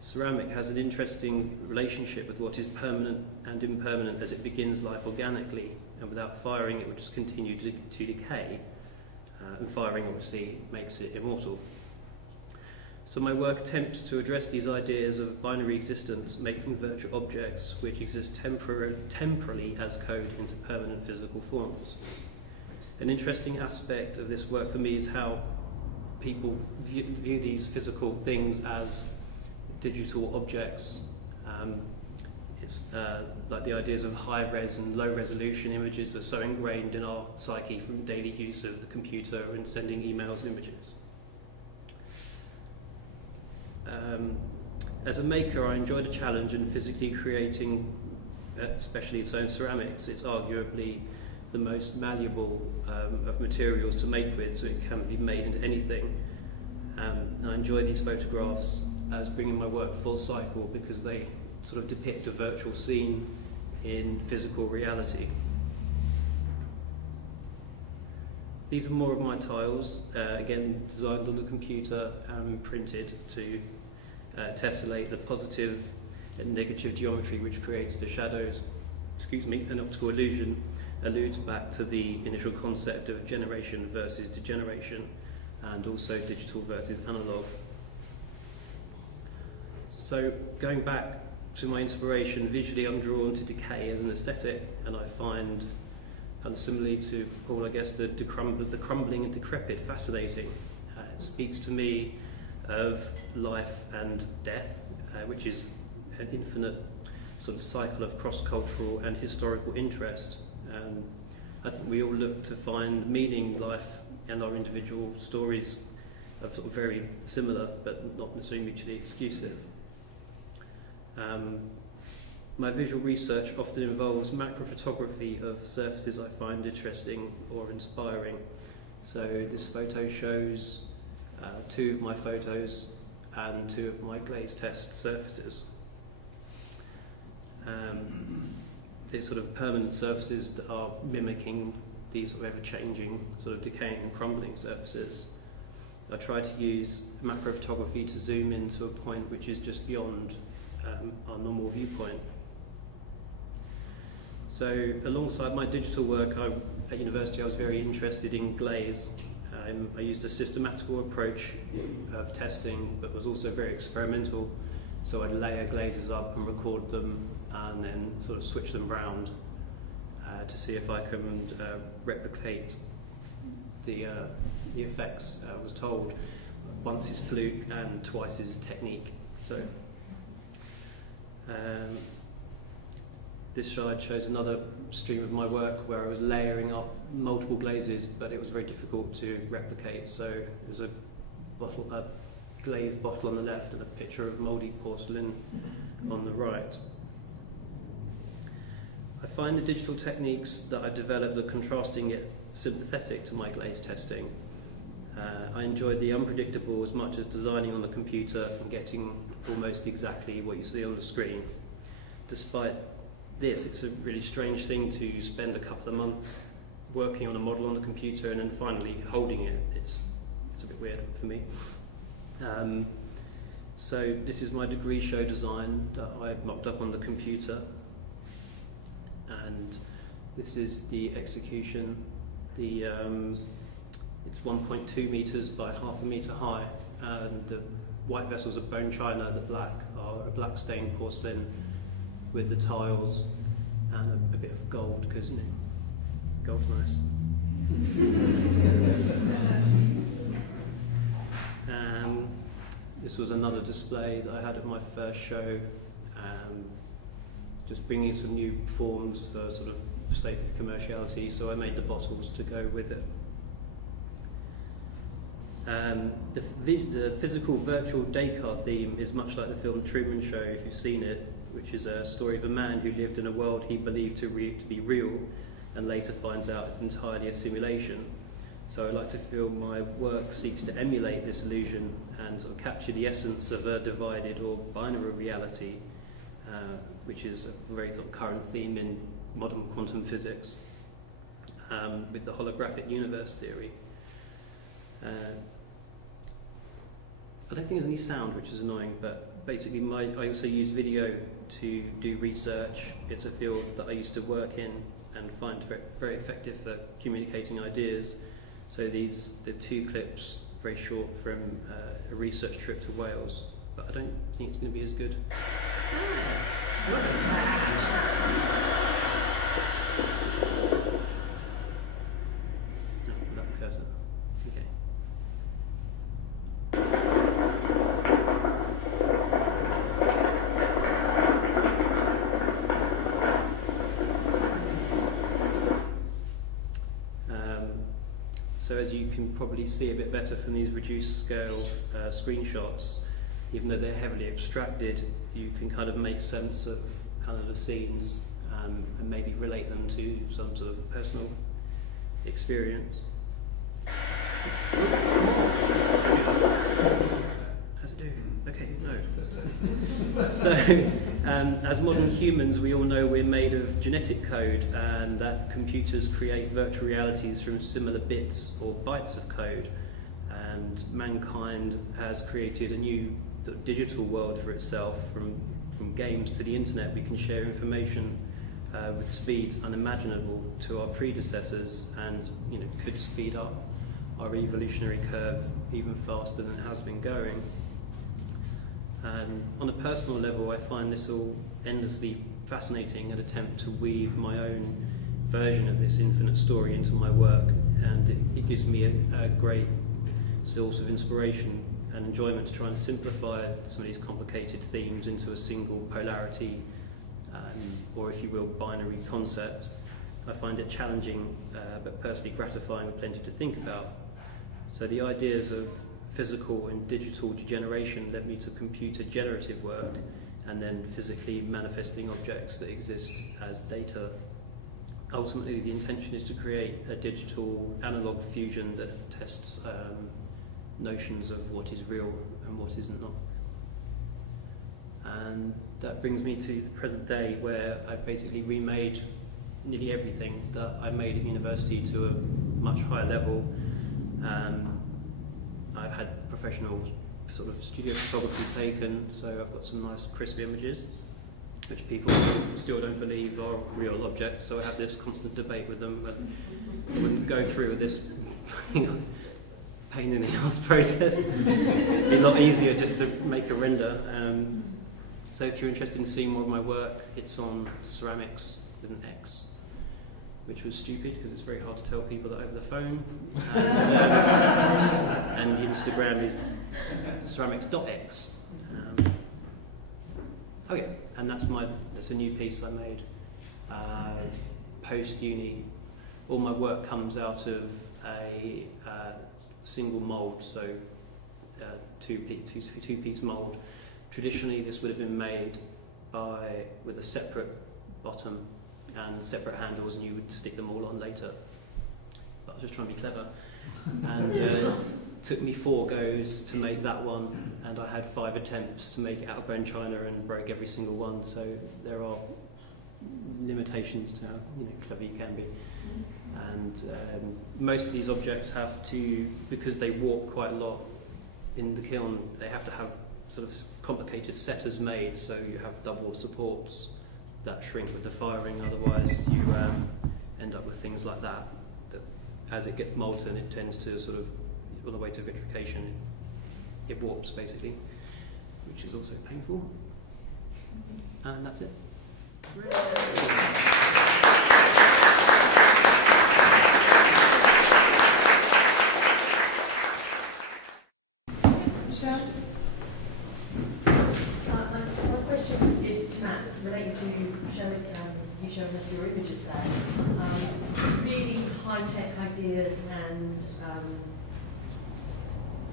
ceramic has an interesting relationship with what is permanent and impermanent as it begins life organically and without firing it would just continue to decay, and firing obviously makes it immortal. So my work attempts to address these ideas of binary existence, making virtual objects which exist temporally as code into permanent physical forms. An interesting aspect of this work for me is how people view these physical things as digital objects. It's like the ideas of high-res and low-resolution images are so ingrained in our psyche from daily use of the computer and sending emails and images. As a maker, I enjoy the challenge in physically creating, especially its own ceramics. It's arguably the most malleable of materials to make with, so it can be made into anything. And I enjoy these photographs as bringing my work full cycle because they sort of depict a virtual scene in physical reality. These are more of my tiles, again designed on the computer and printed to tessellate the positive and negative geometry which creates the shadows. An optical illusion alludes back to the initial concept of generation versus degeneration and also digital versus analog. So going back to my inspiration, visually I'm drawn to decay as an aesthetic, and I find, kind of similarly to Paul, I guess, the crumbling and decrepit fascinating. It speaks to me of life and death, which is an infinite sort of cycle of cross-cultural and historical interest. I think we all look to find meaning in life, and our individual stories are sort of very similar, but not necessarily mutually exclusive. My visual research often involves macrophotography of surfaces I find interesting or inspiring. So this photo shows 2 of my photos and 2 of my glaze test surfaces. These sort of permanent surfaces that are mimicking these sort of ever-changing, sort of decaying and crumbling surfaces. I try to use macrophotography to zoom into a point which is just beyond our normal viewpoint. So alongside my digital work at university, I was very interested in glaze. I used a systematical approach of testing, but was also very experimental. So I'd layer glazes up and record them and then sort of switch them round to see if I can replicate the effects. I was told once is fluke and twice is technique. So this slide shows another stream of my work where I was layering up multiple glazes, but it was very difficult to replicate. So there's a glazed bottle on the left and a picture of mouldy porcelain on the right. I find the digital techniques that I developed are contrasting yet sympathetic to my glaze testing. I enjoy the unpredictable as much as designing on the computer and getting almost exactly what you see on the screen. Despite this, it's a really strange thing to spend a couple of months working on a model on the computer and then finally holding it. It's a bit weird for me. So this is my degree show design that I mocked up on the computer, and this is the execution. It's 1.2 meters by half a meter high, and the white vessels are bone china, the black are a black stained porcelain with the tiles and a bit of gold, because gold's nice. This was another display that I had at my first show, just bringing some new forms for sort of sake of commerciality, so I made the bottles to go with it. The physical virtual Descartes theme is much like the film Truman Show, if you've seen it, which is a story of a man who lived in a world he believed to be real and later finds out it's entirely a simulation. So I like to feel my work seeks to emulate this illusion and sort of capture the essence of a divided or binary reality, which is a very sort of current theme in modern quantum physics, with the holographic universe theory. I don't think there's any sound, which is annoying, but basically I also use video to do research. It's a field that I used to work in, and find very effective for communicating ideas. So the 2 clips, very short, from a research trip to Wales, but I don't think it's going to be as good. No, that cursor. Okay. So as you can probably see a bit better from these reduced scale screenshots, even though they're heavily abstracted, you can kind of make sense of kind of the scenes and maybe relate them to some sort of personal experience. How's it do? Okay, no. So, as modern humans, we all know we're made of genetic code, and that computers create virtual realities from similar bits or bytes of code. And mankind has created a new digital world for itself. From games to the internet, we can share information with speeds unimaginable to our predecessors, and could speed up our evolutionary curve even faster than it has been going. On a personal level, I find this all endlessly fascinating, an attempt to weave my own version of this infinite story into my work, and it gives me a great source of inspiration and enjoyment to try and simplify some of these complicated themes into a single polarity, or if you will, binary concept. I find it challenging, but personally gratifying, with plenty to think about. So the ideas of physical and digital degeneration led me to computer generative work, and then physically manifesting objects that exist as data. Ultimately, the intention is to create a digital analog fusion that tests notions of what is real and what isn't not. And that brings me to the present day, where I've basically remade nearly everything that I made at university to a much higher level. I've had professional sort of studio photography taken, so I've got some nice crisp images, which people still don't believe are real objects, so I have this constant debate with them. I wouldn't go through this pain in the ass process. It'd be a lot easier just to make a render. So if you're interested in seeing more of my work, it's on Ceramics with an X, which was stupid because it's very hard to tell people that over the phone. And the Instagram is ceramics.x. Oh yeah, and that's a new piece I made post-uni. All my work comes out of a single mould, so two-piece mould. Traditionally, this would have been made with a separate bottom and separate handles, and you would stick them all on later. But I was just trying to be clever. And it took me 4 goes to make that one, and I had 5 attempts to make it out of bone china and broke every single one, so there are limitations to how clever you can be. And most of these objects have to, because they warp quite a lot in the kiln, they have to have sort of complicated setters made, so you have double supports that shrink with the firing, otherwise you end up with things like that as it gets molten, it tends to sort of, on the way to vitrification, it warps basically, which is also painful. And that's it. Michelle? My question is to Matt, relating to you showing us your images there. Really high-tech ideas and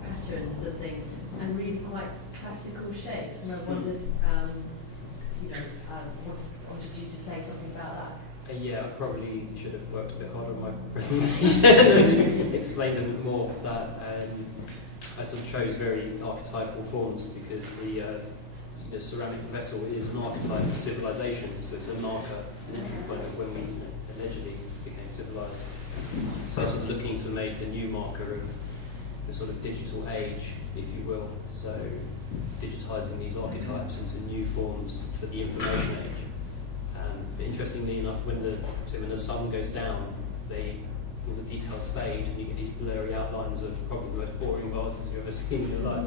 patterns and things, and really quite classical shapes. And I wondered, wanted you to say something about that. Yeah, I probably should have worked a bit harder on my presentation, explained a bit more that I sort of chose very archetypal forms because the ceramic vessel is an archetype of civilization, so it's a marker when we allegedly became civilized. So I was sort of looking to make a new marker of the sort of digital age, if you will, so digitizing these archetypes into new forms for the information age. But interestingly enough, when the sun goes down, all the details fade, and you get these blurry outlines of probably the most boring vases you've ever seen in your life.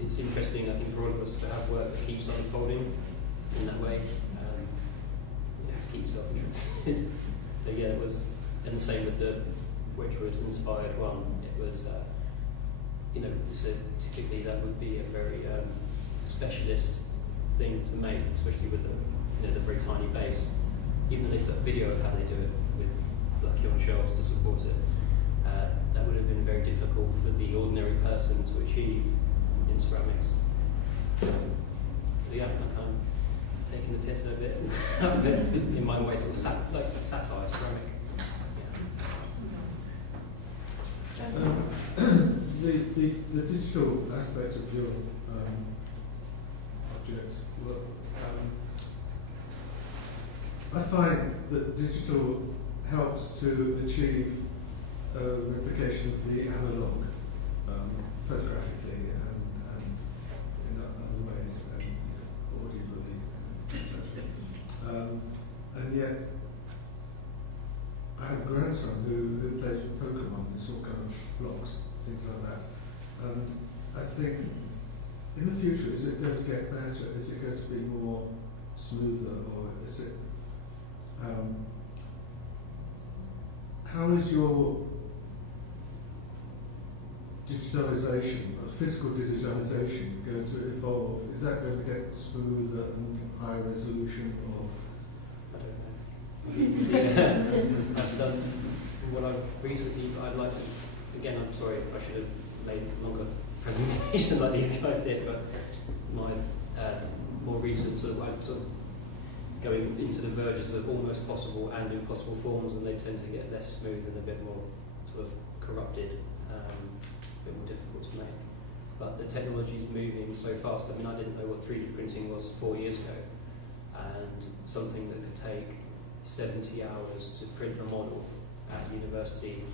It's interesting, I think, for all of us to have work that keeps unfolding in that way. You have to keep yourself interested. So yeah, it was, and the same with the Wedgwood-inspired one. It was, typically that would be a very specialist thing to make, especially with the very tiny base. Even though they put a video of how they do it with lucky on shelves to support it, that would have been very difficult for the ordinary person to achieve in ceramics. So yeah, I'm kind of taking the piss a bit out of it in my way, sort of satire ceramic. The digital aspect of your objects, I find that digital helps to achieve replication of the analog photographically and in other ways, and audibly, etc. And yet, I have a grandson who plays with Pokemon, it's all kind of blocks, things like that. And I think, in the future, is it going to get better? Is it going to be more smoother, or is it? How is your digitalization, physical digitalization, going to evolve? Is that going to get smoother and high resolution, or? I don't know. I've done what I've recently. I'd like to. Again, I'm sorry. I should have made a longer presentation like these guys did. But my more recent sort of going into the verges of almost possible and impossible forms, and they tend to get less smooth and a bit more sort of corrupted, a bit more difficult to make. But the technology is moving so fast. I mean, I didn't know what 3D printing was 4 years ago, and something that could take 70 hours to print a model at university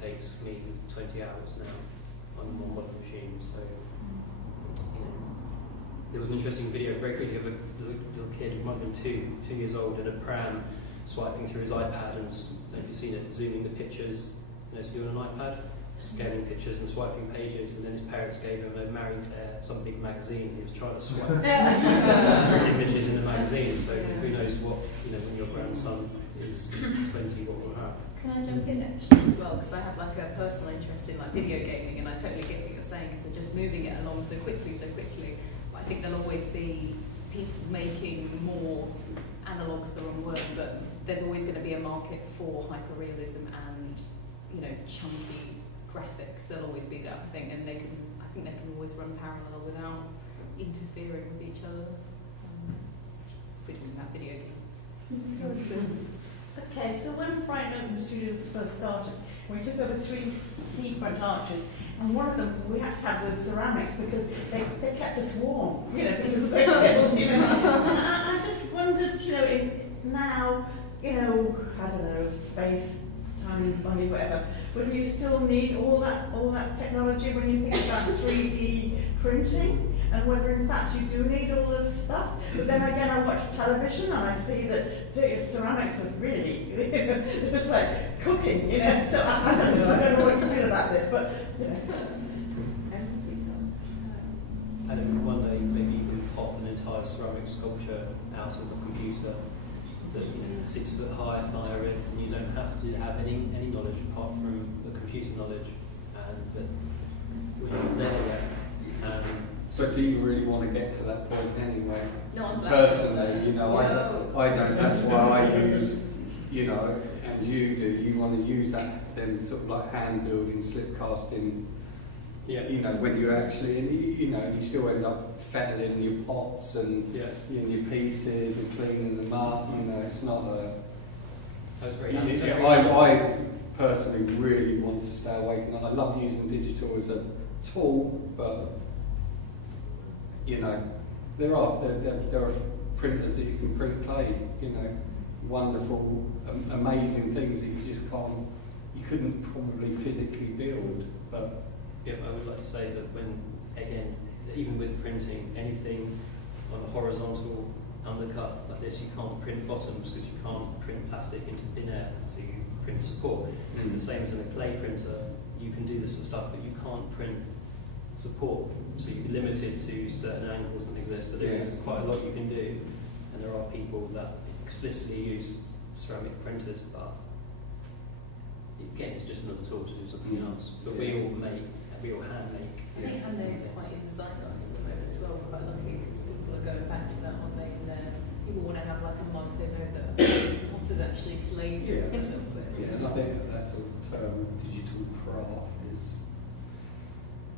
takes me 20 hours now on a more modern machine. So, there was an interesting video very quickly of a little kid who might have been two years old in a pram swiping through his iPad, and I don't know if you've seen it, zooming the pictures, to do on an iPad, scanning pictures and swiping pages, and then his parents gave him a Marie Claire, some big magazine. He was trying to swipe images in the magazine, so who knows what, when your grandson is 20, what will happen. Can I jump in actually as well, because I have like a personal interest in like video gaming, and I totally get what you're saying, because they're just moving it along so quickly. But I think there'll always be people making more analogue's the wrong word, but there's always going to be a market for hyperrealism and chunky graphics. There'll always be that, I think, and I think they can always run parallel without interfering with each other. Which is about video games. Okay, so when Brighton Open Studios first started, we took over 3 seafront arches, and one of them we had to have the ceramics because they kept us warm, because they built, And I just wondered, now, I don't know, space, time, money, whatever, would you still need all that technology when you think about 3D printing? And whether in fact you do need all this stuff. But then again, I watch television and I see that ceramics is really, it's like cooking, So I don't know what you feel about this, but, And then one day maybe you can pop an entire ceramic sculpture out of the computer that 6 foot high, fire it, and you don't have to have any knowledge apart from the computer knowledge, and that we're not there yet. But do you really want to get to that point anyway? No, I'm glad. Personally, I don't. That's why I use, and you do. You want to use that, then sort of like hand building, slip casting. Yeah. When you actually, you still end up fettling your pots and your pieces and cleaning them up. It's not a. That's very. I personally really want to stay away from that. I love using digital as a tool, but. There are printers that you can print clay, wonderful, amazing things that you couldn't probably physically build. But I would like to say that even with printing, anything on a horizontal undercut like this. You can't print bottoms because you can't print plastic into thin air, so you print support. The same as in a clay printer, you can do this sort of stuff, but you can't print support, so you're limited to certain angles that exist. So there's quite a lot you can do, and there are people that explicitly use ceramic printers, but again, it's just another tool to do something else. But we all hand make. I think handmade is quite in the zeitgeist at the moment as well. We're quite lucky because people are going back to that, aren't they? And people want to have like a month they know that potter's actually slaved a little bit. Yeah, and I think that sort of term, digital craft, is,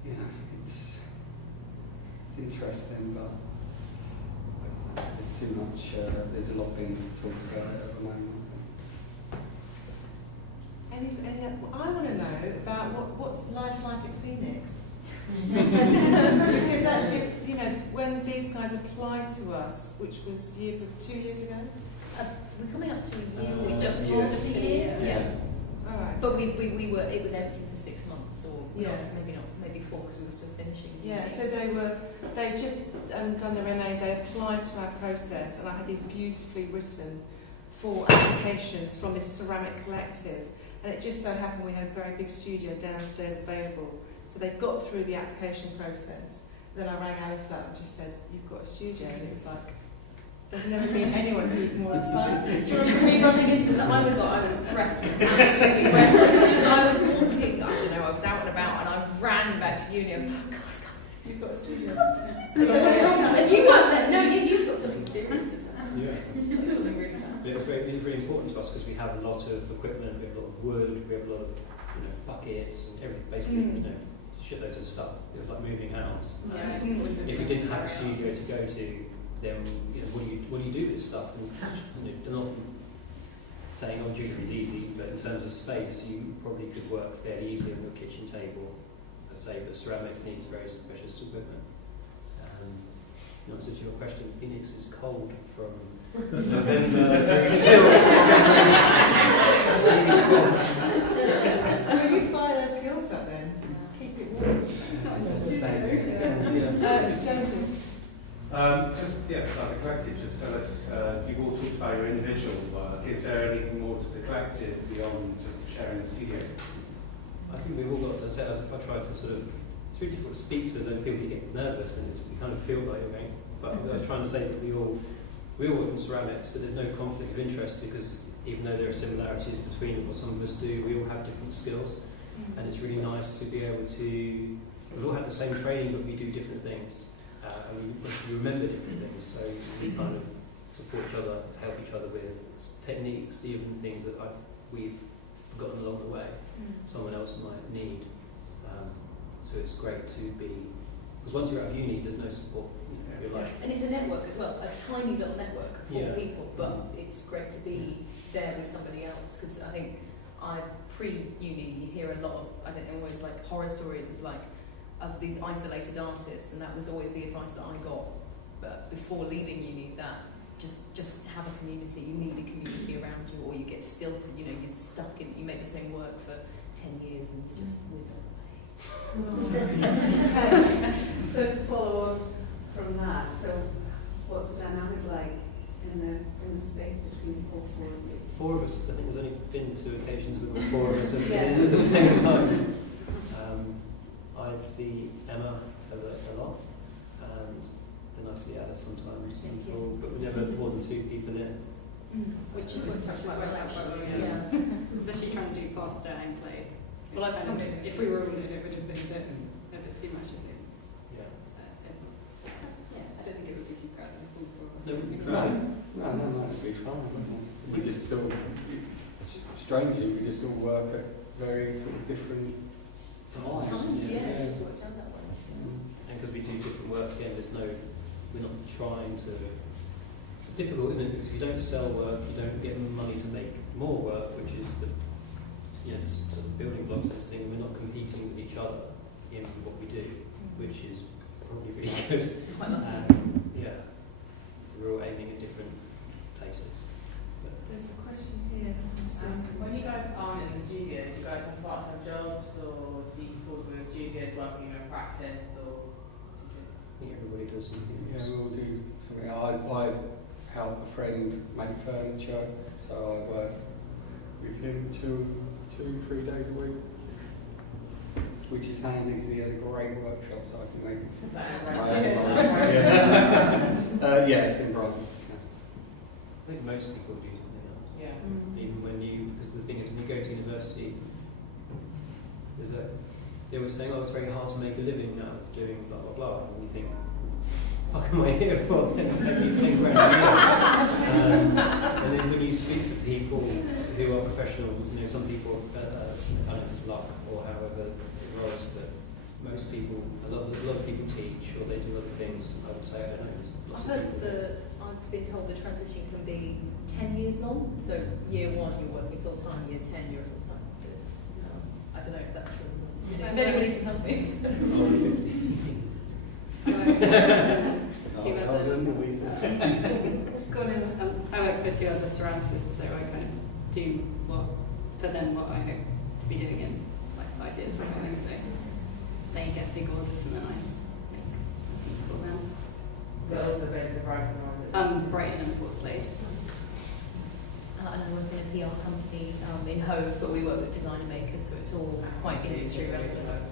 it's interesting, but there's too much, there's a lot being talked about it at the moment. I want to know about what's life like at Phoenix. Because actually, when these guys applied to us, which was 2 years ago? We're coming up to a year, we've just yeah. passed a year. Yeah. All right. But we were, it was empty for 6 months, or Yeah. maybe 4 because we were still finishing. Yeah, so they'd just done their MA, they applied to our process, and I had these beautifully written 4 applications from this ceramic collective, and it just so happened we had a very big studio downstairs available, so they got through the application process. Then I rang Alice up and just said, "You've got a studio," and it was like, there's never been anyone who's more excited. Do you remember me running into that? I was breathless, absolutely breathless. As I was walking, I was out and about, and I ran back to uni. I was like, guys, You've got a studio. as you weren't there, no, you've got something serious in that. Yeah. Something really bad. Yeah, it's really important to us because we have a lot of equipment, we have a lot of wood, we have a lot of buckets and everything, basically shitloads of stuff. It was like moving house. Yeah. If we didn't have a studio to go to, then what do you do with this stuff? And they're not saying jewellery is easy, but in terms of space, you probably could work fairly easily on your kitchen table, I say. But ceramics needs very specialist equipment. In answer to your question, Phoenix is cold from November. Will you fire those kilns up then? Keep it warm. Joseph? Like the collective, just tell us, you've all talked about your individual work. Is there anything more to the collective beyond just sharing the studio? I think we've all got to set, as I try to sort of, it's really difficult to speak to those people who get nervous and you kind of feel like you're going, but I was trying to say that we all work in ceramics, but there's no conflict of interest because even though there are similarities between what some of us do, we all have different skills. And it's really nice to be able to, we all have the same training, but we do different things. And we remember different things, so we kind of support each other, help each other with techniques, even things that we've forgotten along the way, someone else might need. So it's great to be, because once you're out of uni, there's no support. You're like, And it's a network as well, a tiny little network of 4 Yeah. people, but it's great to be there with somebody else, because I think pre-uni, you hear a lot of, I don't know, always like horror stories of these isolated artists, and that was always the advice that I got. But before leaving uni, that just have a community. You need a community around you, or you get stilted. You're stuck in. You make the same work for 10 years, and you just wither away. So to follow on from that, so what's the dynamic like in the space between all 4 of you? 4 of us, I think there's only been 2 occasions with all 4 of us at Yes. the same time. I'd see Emma a lot, and then I see Alice sometimes, but we never more than 2 people in. Which is what's actually quite actually. Yeah. Especially trying to do pasta and clay. Well, if we were all in it, would have been a bit too much, I think. Yeah. I don't think it would be too crowded. No, it would be crowded. No, it'd be fine. We just sort of, strangely, we just all work at very sort of different times. Yes, it's worked out that way. And because we do different work, again, we're not trying to. It's difficult, isn't it? Because if you don't sell work, you don't get money to make more work, which is the sort of building blocks of this thing. We're not competing with each other in what we do, which is probably really good. So we're all aiming at different places. There's a question here. When you guys aren't in the studio, do you guys have part-time jobs, or do you fall in the studios working in practice, or? I think everybody does something. Yeah, we all do something. I help a friend make furniture, so I work with him 3 days a week, which is handy because he has a great workshop, so I can make yeah, it's in Brighton. I think most people do something else. Yeah. Even when because the thing is, when you go to university, they were saying, oh, it's very hard to make a living out of doing blah blah blah, and you think, fuck am I here for? Then maybe 10 grand a year. And then when you speak to people who are professionals, some people kind of luck or however it rolls, but most people, a lot of people teach or they do other things. I would say, I don't know. There's lots of people. I've been told the transition can be 10 years long. So year 1 you're working full time, year 10 you're a full time artist. I don't know if that's true. If anybody can help me. Go on in. I work for 2 other ceramicists, so I kind of do what I hope to be doing in like 5 years or something. So they get big orders and then I make things for them. They're also based in Brighton, or Brighton and Port Slade. And I work in a PR company in Hove, but we work with designer makers, so it's all quite industry relevant.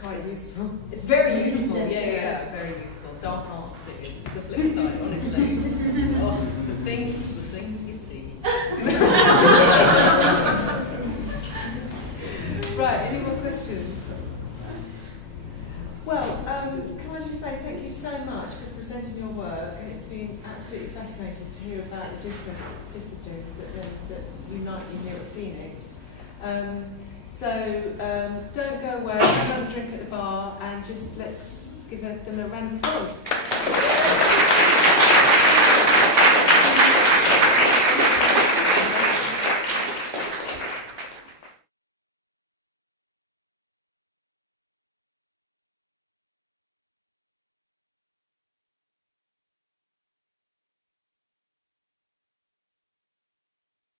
Quite useful. It's very useful, yeah, very useful. Dark arts, it's the flip side, honestly. Oh, the things you see. Right, any more questions? Well, can I just say thank you so much for presenting your work, and it's been absolutely fascinating to hear about the different disciplines that unite you here at Phoenix. Don't go away, have a drink at the bar, and just let's give them a round of applause.